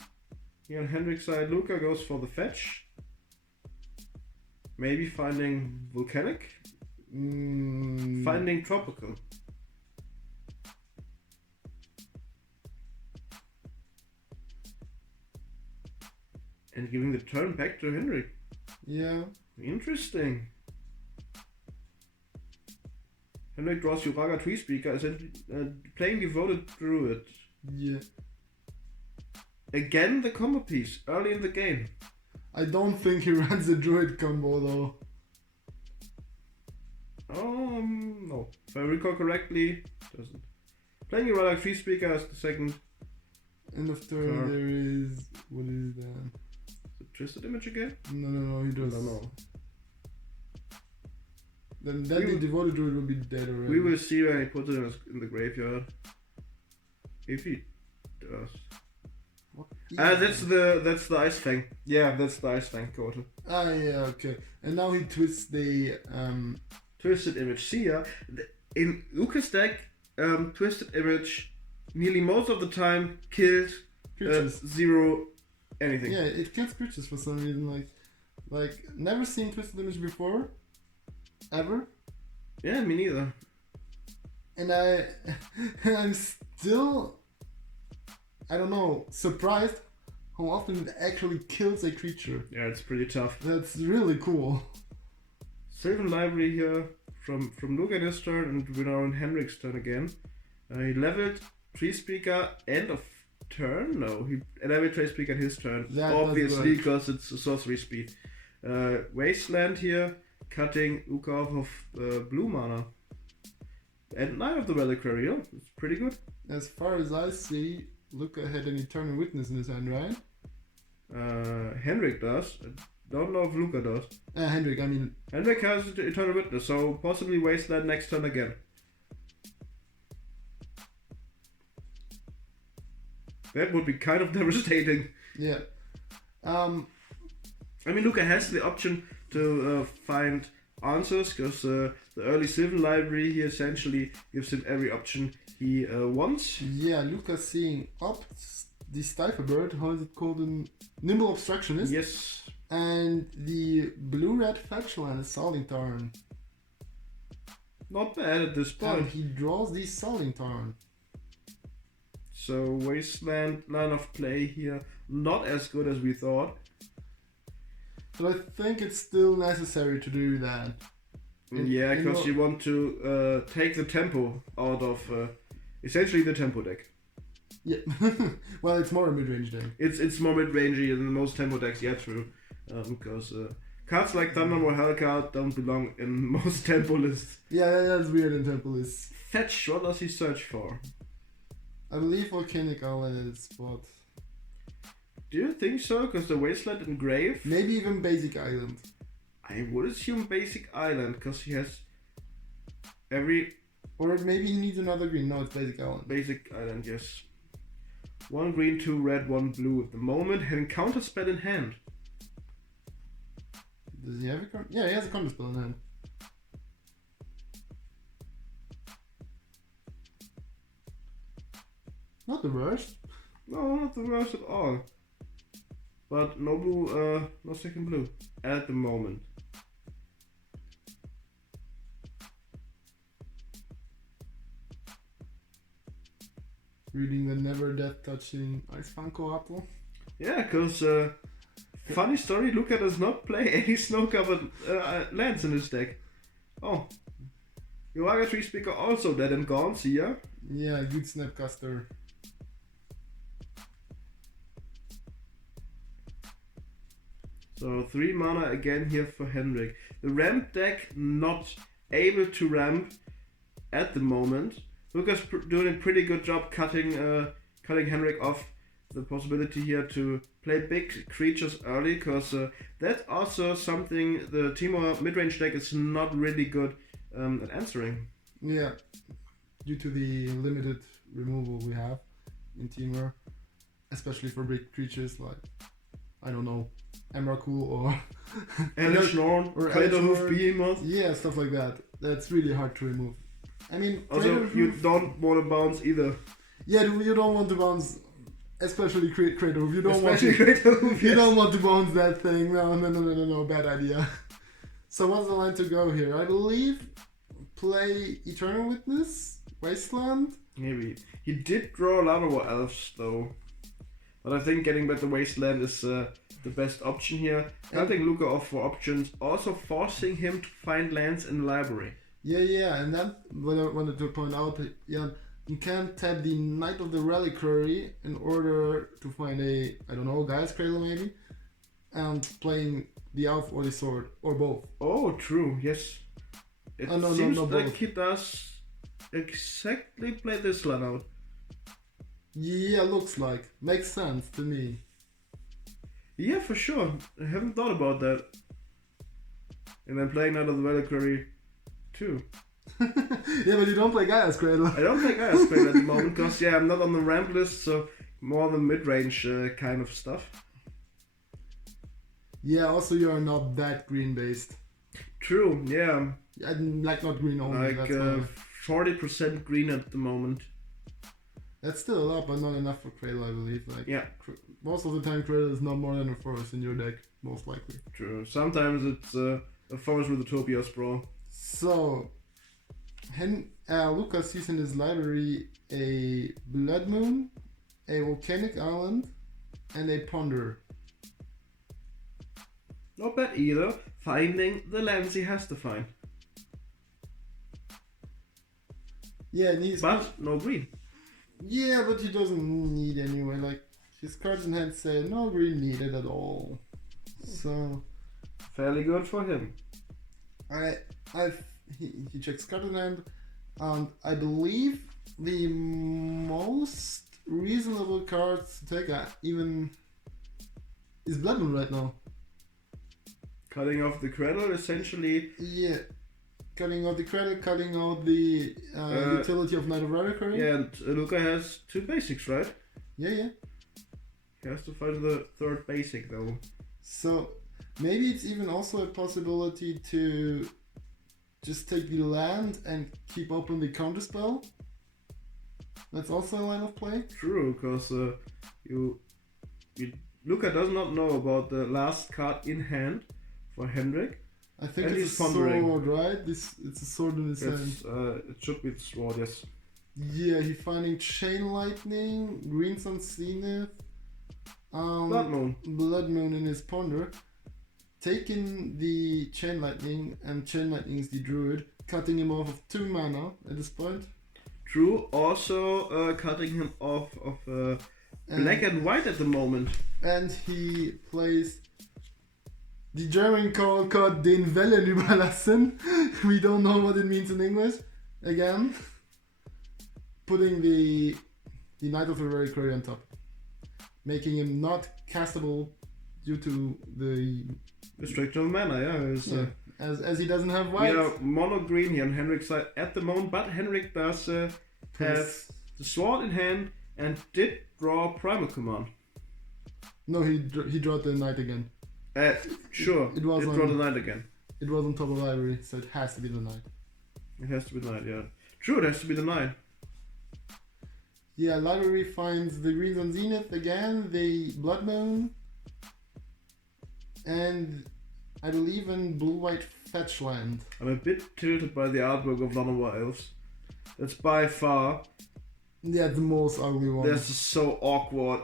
Here on Hendrik's side, Luca goes for the fetch. Maybe finding Volcanic. Finding Tropical. And giving the turn back to Hendrik. Yeah. Interesting. Hendrik draws Uraga Tree Speaker, essentially playing Devoted Druid. Yeah. Again the combo piece, early in the game. I don't think he runs the Druid combo though. No. If I recall correctly, doesn't. Playing Uraga Tree Speaker as the second. End of turn there is... What is that? The Twisted Image again? No, he does. No. Then the Devoted Druid will be dead already. We will see when he puts it in the graveyard. If he does. What? Yeah. That's the Ice Fang. Yeah, that's the Ice Fang quarter. Ah, yeah, okay. And now he twists the... Twisted Image. See ya. In Luca's deck, Twisted Image nearly most of the time kills creatures. 0 anything. Yeah, it kills creatures for some reason. Like never seen Twisted Image before. Ever. Yeah, me neither. And I'm still, I don't know, surprised how often it actually kills a creature. Yeah, it's pretty tough. That's really cool. Sylvan Library here from Luca this turn, and we're now on Hendrik's turn again. He leveled Tree Speaker end of turn? No, he leveled Tree Speaker in his turn. That obviously, because it's a sorcery speed. Wasteland here, cutting Luca off of blue mana. And Knight of the Reliquary, yeah, it's pretty good. As far as I see, Luca had an Eternal Witness in his hand, right? Hendrik does. I don't know if Luca does. Hendrik, I mean... Hendrik has Eternal Witness, so possibly Wasteland next turn again. That would be kind of devastating. Yeah. I mean, Luca has the option to find answers, because the early Sylvan Library here essentially gives him every option he wants. Yeah, Luca seeing the Stifle Bird, how is it called? Nimble Obstructionist. Yes. And the blue-red fetch land is Salting Tarn. Not bad at this point. And he draws the Salting Tarn. So Wasteland line of play here, not as good as we thought. But I think it's still necessary to do that. Yeah, because you want to take the tempo out of essentially the tempo deck. Yeah, well, it's more a mid-range deck. It's more mid-rangey than most tempo decks, yeah, true. Because cards like Thunder or Hellcard don't belong in most tempo lists. Yeah, that's weird in tempo lists. Fetch, what does he search for? I believe Volcanic Island is spot. Do you think so? Because the Wasteland and Grave? Maybe even Basic Island. I would assume Basic Island, because he has every... Or maybe he needs another green. No, it's Basic Island. Basic Island, yes. 1 green, 2 red, 1 blue at the moment, having counter spell in hand. Does he have a counter? Yeah, he has a counter spell in hand. Not the worst. No, not the worst at all. But no blue, no second blue at the moment. Reading the never death touching Ice Funko Apple. Yeah, because Funny story, Luca does not play any snow-covered lands in his deck. Oh. Yoaga Tree Speaker also dead and gone, see ya? Yeah, good Snapcaster. So 3 mana again here for Hendrik. The ramp deck not able to ramp at the moment. Luca's doing a pretty good job cutting Hendrik off the possibility here to play big creatures early, because that's also something the Temur midrange deck is not really good at answering. Yeah, due to the limited removal we have in Temur, especially for big creatures like, I don't know, Emrakul or Elish Norn or Craterhoof Behemoth. Yeah, stuff like that. That's really hard to remove. I mean, also you don't want to bounce either. Yeah, you don't want to bounce, especially Craterhoof. You don't Yes. want to bounce that thing. No, bad idea. So what's the line to go here? I believe play Eternal Witness, Wasteland. Maybe he did draw Lava Elves though, but I think getting back the Wasteland is the best option here. Cutting Luca off for options, also forcing him to find lands in the library. Yeah, and then what I wanted to point out, yeah, you can tap the Knight of the Reliquary in order to find a, I don't know, Gaia's Cradle maybe, and playing the Elf or the Sword, or both. Oh, true, yes. It seems like he does exactly play this line out. Yeah, looks like. Makes sense to me. Yeah, for sure. I haven't thought about that. And then playing Knight of the Reliquary too. Yeah, but you don't play Gaia's Cradle. I don't play Gaia's Cradle at the moment because I'm not on the ramp list, so more the mid-range kind of stuff. Yeah, also you are not that green based. True, yeah. Like not green only. Like 40% green at the moment. That's still a lot, but not enough for Cradle, I believe. Like, yeah. Most of the time Cradle is not more than a forest in your deck, most likely. True. Sometimes it's a forest with Utopia Sprawl. So, Luca sees in his library a Blood Moon, a Volcanic Island, and a Ponder. Not bad either. Finding the lands he has to find. Yeah, and but no green. Yeah, but he doesn't need anyway. Like, his cards in hand say no green needed at all. So fairly good for him. He checks card in hand, and I believe the most reasonable cards to take even is Blood Moon right now. Cutting off the Cradle, essentially. Yeah. Cutting out the Cradle, cutting out the utility of Knight of Reliquary. Yeah, and Luca has 2 basics, right? Yeah. He has to find the 3rd basic, though. So, maybe it's even also a possibility to just take the land and keep open the counterspell. That's also a line of play. True, because Luca does not know about the last card in hand for Hendrik. I think it's a sword, right? It's a sword in his hand. It should be the sword, yes. Yeah, he's finding Chain Lightning, Green Sun Zenith, Blood Moon in his Ponder, taking the Chain Lightning, and Chain Lightning is the Druid, cutting him off of 2 mana at this point. True, also cutting him off of black and white at the moment. And he plays the German card called Den Wellen überlassen. We don't know what it means in English. Again, putting the Knight of the Reliquary on top, making him not castable due to the restriction of mana. As he doesn't have white. Yeah, mono green here on Hendrik's side at the moment, but Hendrik does have the sword in hand and did draw Primal Command. No, he drew the Knight again. Sure, it draw the Knight again. It was on top of library, so it has to be the Knight. It has to be the Knight, yeah. True, it has to be the Knight. Yeah, library finds the Green Sun Zenith again, the Blood Moon, and I believe in blue-white fetch land. I'm a bit tilted by the artwork of None of Our Elves. That's by far... Yeah, the most ugly one. That's so awkward.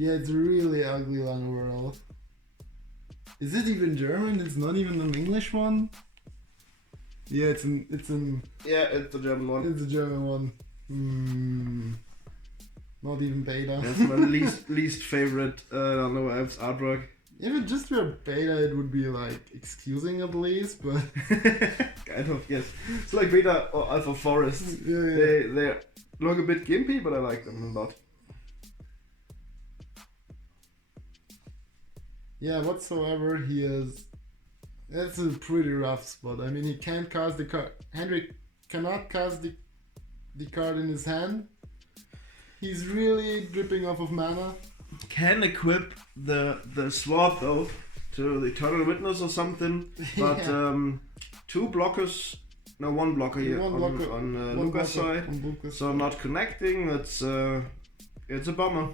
Yeah, it's really ugly land world. Is it even German? It's not even an English one? Yeah, it's an Yeah, it's the German one. it's a German one. Not even beta. That's my least favorite Apps artwork. If it just were beta, it would be like excusing at least, but Kind of, yes. It's like Beta or Alpha Forest. yeah. They look a bit gimpy, but I like them a lot. Yeah, whatsoever he is. That's a pretty rough spot. I mean, he can't cast the card. Hendrik cannot cast the card in his hand. He's really dripping off of mana. Can equip the sword though to the Eternal Witness or something, but Yeah. one blocker here One blocker on one Luca's blocker side, on Luca's so side. not connecting. It's a bummer.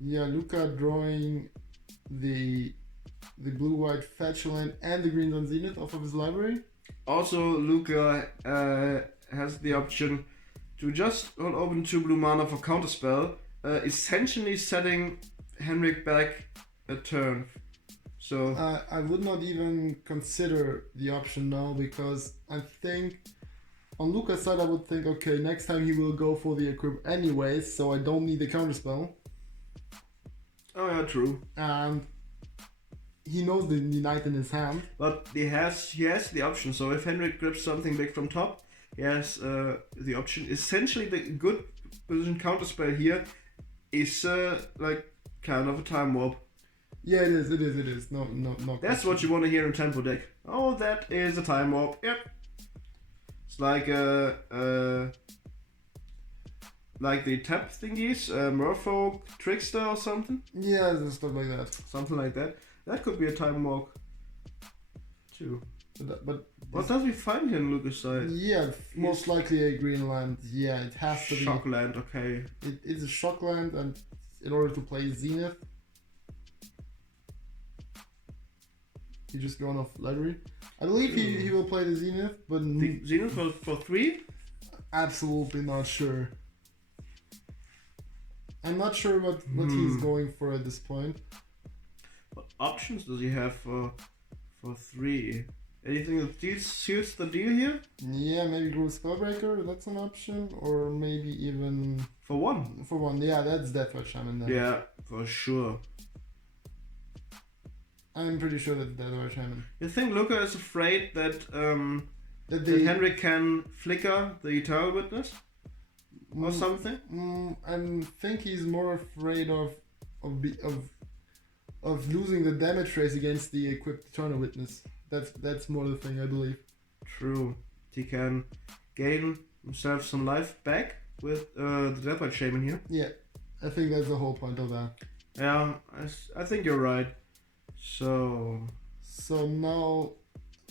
Yeah, Luca drawing the blue-white fetch land and the green on Zenith off of his library. Also, Luca has the option to just hold open 2 blue mana for counterspell, essentially setting Hendrik back a turn. So I would not even consider the option now because I think on Luca's side I would think, okay, next time he will go for the equip anyways, so I don't need the counterspell. oh yeah, true. And he knows the knight in his hand. But he has the option. So if Hendrik grips something big from top, he has the option. Essentially, the good position counterspell here is like kind of a time warp. Yeah, it is. No. That's what you want to hear in tempo deck. Oh, that is a time warp. Yep. It's like the tap thingies, Merfolk, Trickster or something. Yeah, stuff like that. Something like that. That could be a time walk too. But What does we find here in Luca's side? yeah, most likely a green land. Yeah, it has to be. Shockland, okay. It is a shock land, and in order to play Zenith, he just gone off library. I believe he will play the Zenith, but The Zenith for 3? absolutely not sure. I'm not sure what he's going for at this point. What options does he have for 3? Anything that suits the deal here? Yeah, maybe Groove Spellbreaker, that's an option, or maybe even For 1? for one. Yeah, that's Deathwatch Shaman then. Yeah, for sure. I'm pretty sure that's Deathwatch Shaman. You think Luca is afraid that That that Hendrik can flicker the Eternal Witness or something? I think he's more afraid of losing the damage race against the equipped Eternal Witness. That's more the thing, I believe. True. He can gain himself some life back with the Leopard Shaman here. Yeah, I think that's the whole point of that. Yeah, I think you're right. So now,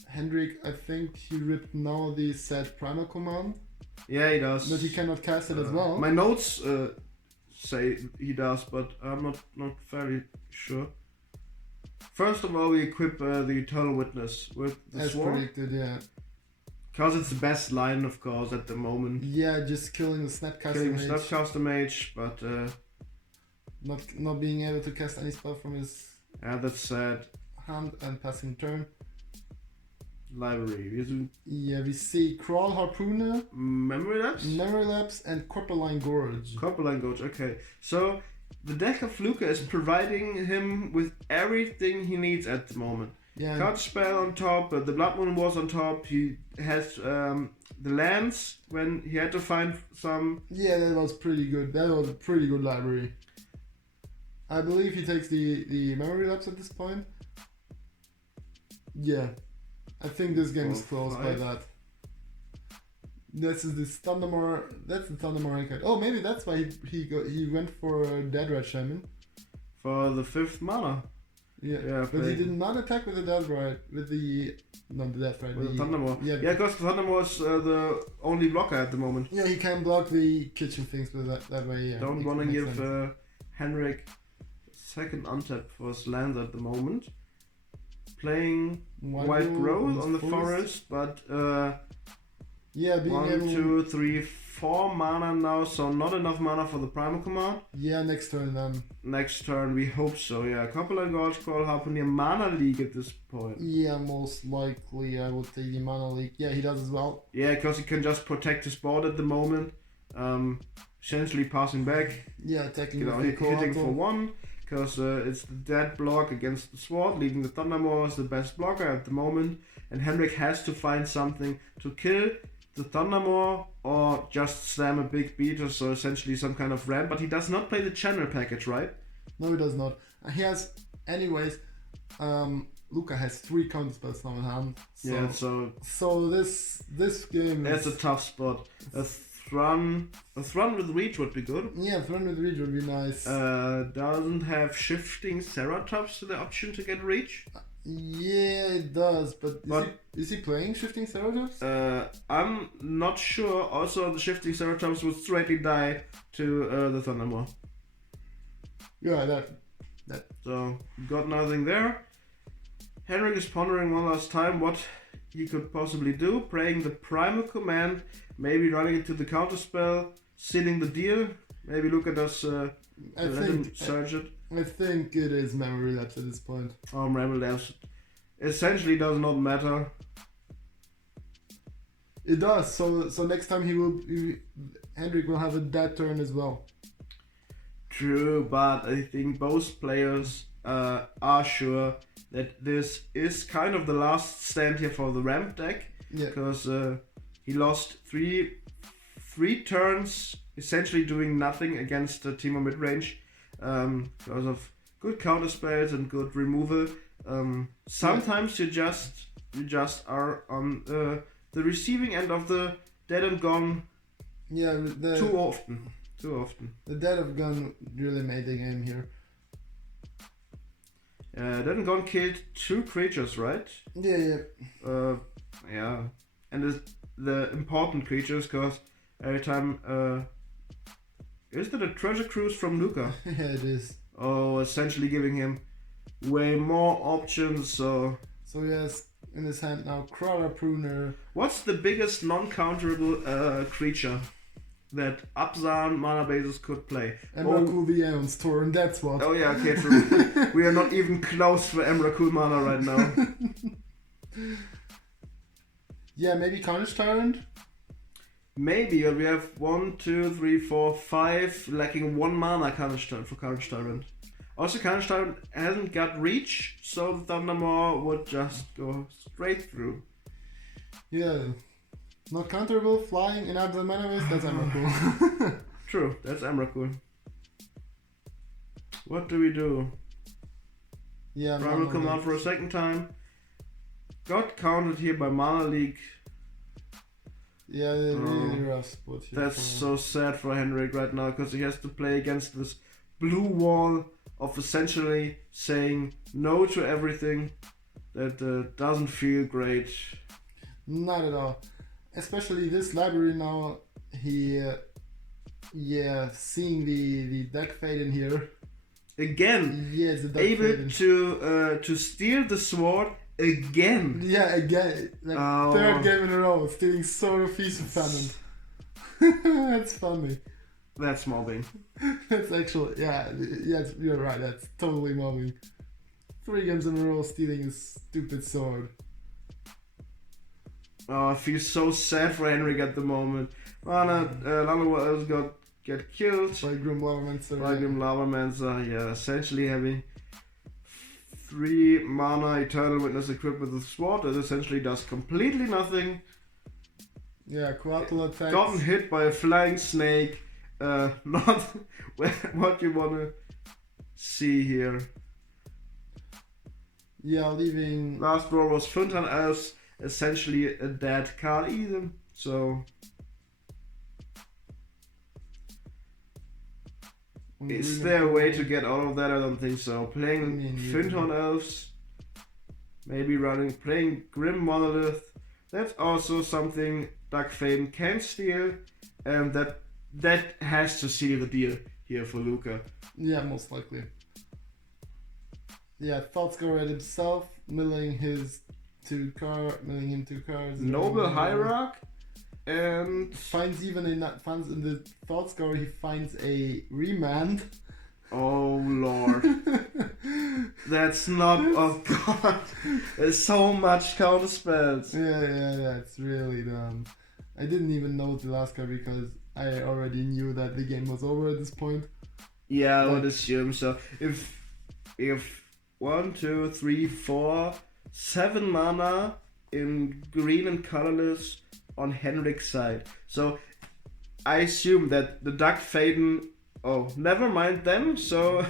Hendrik, I think he ripped now the set Primal Command, yeah, he does. but he cannot cast it as well. My notes say he does, but I'm not fairly sure. First of all, we equip the Eternal Witness with the As Sword. predicted, yeah. Because it's the best line, of course, at the moment. Yeah, just killing the Snapcaster Killing Mage, Snapcaster Mage, but not being able to cast any spell from his yeah, that's sad. hand and passing turn. Library. We do Yeah, we see Crawl Harpooner, Memory Lapse? Memory Lapse, and Corpoline Gorge. Corpoline Gorge, okay. So, the deck of Luca is providing him with everything he needs at the moment. Yeah, Card spell on top, the Blood Moon was on top, he has the lands when he had to find some. yeah, that was pretty good. That was a pretty good library. I believe he takes the Memory Lapse at this point. Yeah, I think this game is close by 5. that. This is the Thundermore. That's the Thundermore card. Oh, maybe that's why he went for Dead Rat Shaman. For the 5th mana. Yeah, Yeah, but he play. did not attack with the Death Rat, with the not the Death Rat. With the Thundermore. Yeah, Yeah, because Thundermore is the only blocker at the moment. yeah, he can block the kitchen things with that way. Yeah, Don't makes- want to makes give sense. Henrik second untap for his lands at the moment. Playing White Grove on the forest, but Yeah, being 1, able. 2, 3, 4 mana now, so not enough mana for the primal command. Yeah, next turn then. Next turn, we hope so. Yeah, couple of Gorge Crawl, Harpooner, Mana Leak at this point. Yeah, most likely I would take the Mana Leak. Yeah, he does as well. Yeah, because he can just protect his board at the moment. Essentially passing back. Yeah, attacking You know, with the hitting Coatl. for 1. Because it's the dead block against the sword, leaving the Thundermaw as the best blocker at the moment. And Hendrik has to find something to kill the Thundermaw or just slam a big beater, so essentially some kind of ramp. But he does not play the channel package, right? No, he does not. He has, anyways, Luca has 3 counter spells now in hand. So, Yeah, so this game that's is... a tough spot. A Thrun with reach would be good. Yeah, Throne with Reach would be nice. Doesn't have shifting Ceratops the option to get reach. Yeah, it does, but is he playing Shifting Ceratops? I'm not sure. Also, the shifting Ceratops would straightly die to the Thundermaw. Yeah, that. So, got nothing there. Hendrik is pondering one last time what he could possibly do. Praying the primal command, maybe running into the counterspell, sealing the deal. Maybe Luca does let him surge it. I think it is Memory Lapse at this point. Memory Lapse essentially does not matter. It does. So next time Hendrik will have a dead turn as well. True, but I think both players are sure that this is kind of the last stand here for the ramp deck. Yeah. Because he lost three turns essentially doing nothing against the Temur midrange because of good counter spells and good removal. Sometimes you just are on the receiving end of the dead and gone. Yeah, too often. The Dead of Gun really made the game here. Dead and gone killed 2 creatures, right? Yeah. Yeah, and the important creatures, because every time is that a treasure cruise from Luca? Yeah, it is. Oh, essentially giving him way more options. So he has in his hand now Crawler Pruner. What's the biggest non-counterable creature that abzan mana bases could play? Emrakul the Aeon Storm, that's what. Oh yeah, okay, true. We are not even close for Emrakul mana right now. Yeah, maybe Carnage Tyrant? Maybe, but we have 1, 2, 3, 4, 5 lacking 1 mana for Carnage Tyrant. Also, Carnage Tyrant hasn't got reach, so the Thundermaw would just go straight through. Yeah. Not counterable, flying in absent mana base, that's Emrakul. True, that's Emrakul. What do we do? Yeah, Primal command for a second time. Got countered here by Mana Leak. Yeah, really rough spot here. That's so sad for Hendrik right now, because he has to play against this blue wall of essentially saying no to everything that doesn't feel great. Not at all. Especially this library now, seeing the deck fade in here. Again, yes, the deck able to steal the sword again. Yeah, again. Like third game in a row, stealing Sword of Feast of Famine. That's funny. That's mobbing. That's actually, you're right, that's totally mobbing. 3 games in a row stealing a stupid sword. Oh, I feel so sad for Hendrik at the moment. Lalo else get killed by Grim Lavamancer. Yeah, essentially having 3 mana Eternal Witness equipped with the sword that essentially does completely nothing. Yeah, Coatl attacks. Gotten hit by a flying snake. Not what you wanna see here. Yeah, leaving. Last draw was Funtan as essentially a dead card either. So is there a way to get out of that? I don't think so. Playing Finton Elves, maybe playing Grim Monolith. That's also something Dark Fame can steal, and that has to seal the deal here for Luca. Yeah, most likely. Yeah, Thoughtscorer himself, milling him 2 cards. Noble Hierarch. and finds in the thought score, he finds a remand. oh lord. That's not, oh god. There's so much counter spells. Yeah, it's really dumb. I didn't even know the last card because I already knew that the game was over at this point. Yeah, I would assume so. If 1, 2, 3, 4, 7 mana in green and colorless on Hendrik's side. So I assume that the Dark Faden, oh, never mind them. So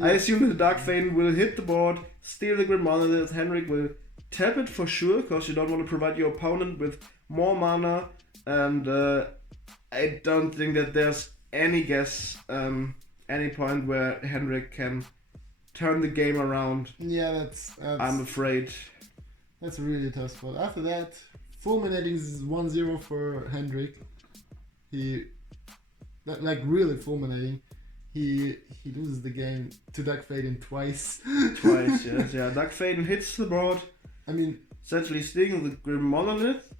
I assume the Dark Faden will hit the board, steal the Grim Monolith. Hendrik will tap it for sure, because you don't want to provide your opponent with more mana. And I don't think that there's any guess, any point where Hendrik can turn the game around. Yeah, that's I'm afraid. That's a really tough spot. After that, fulminating is 1-0 for Hendrik. Really fulminating. He loses the game to Dark Faden twice. Twice, yes. Yeah, Dark Faden hits the board. I mean, essentially stealing the Grim Monolith.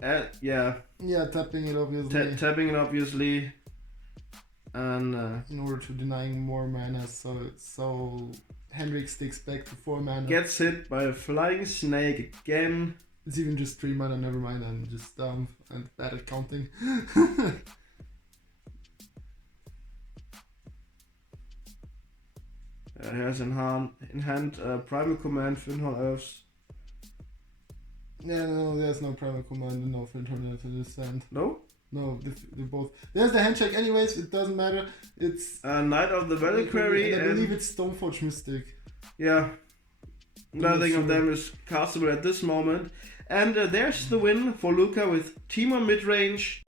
Yeah, tapping it obviously. Tapping it obviously. And in order to denying more mana, so Hendrik sticks back to 4 mana. Gets hit by a flying snake again. It's even just 3 mana, never mind, and just dumb and bad at counting. He has in hand Primal Command, Finhorn Earths. Yeah, no, there's no Primal Command and no Finhorn to this hand. No? No, they're both. There's the handshake anyways, it doesn't matter. It's Knight of the Valkyrie, and I believe it's Stoneforge Mystic. Yeah. Nothing of them is castable at this moment. And there's the win for Luca with Temur Midrange.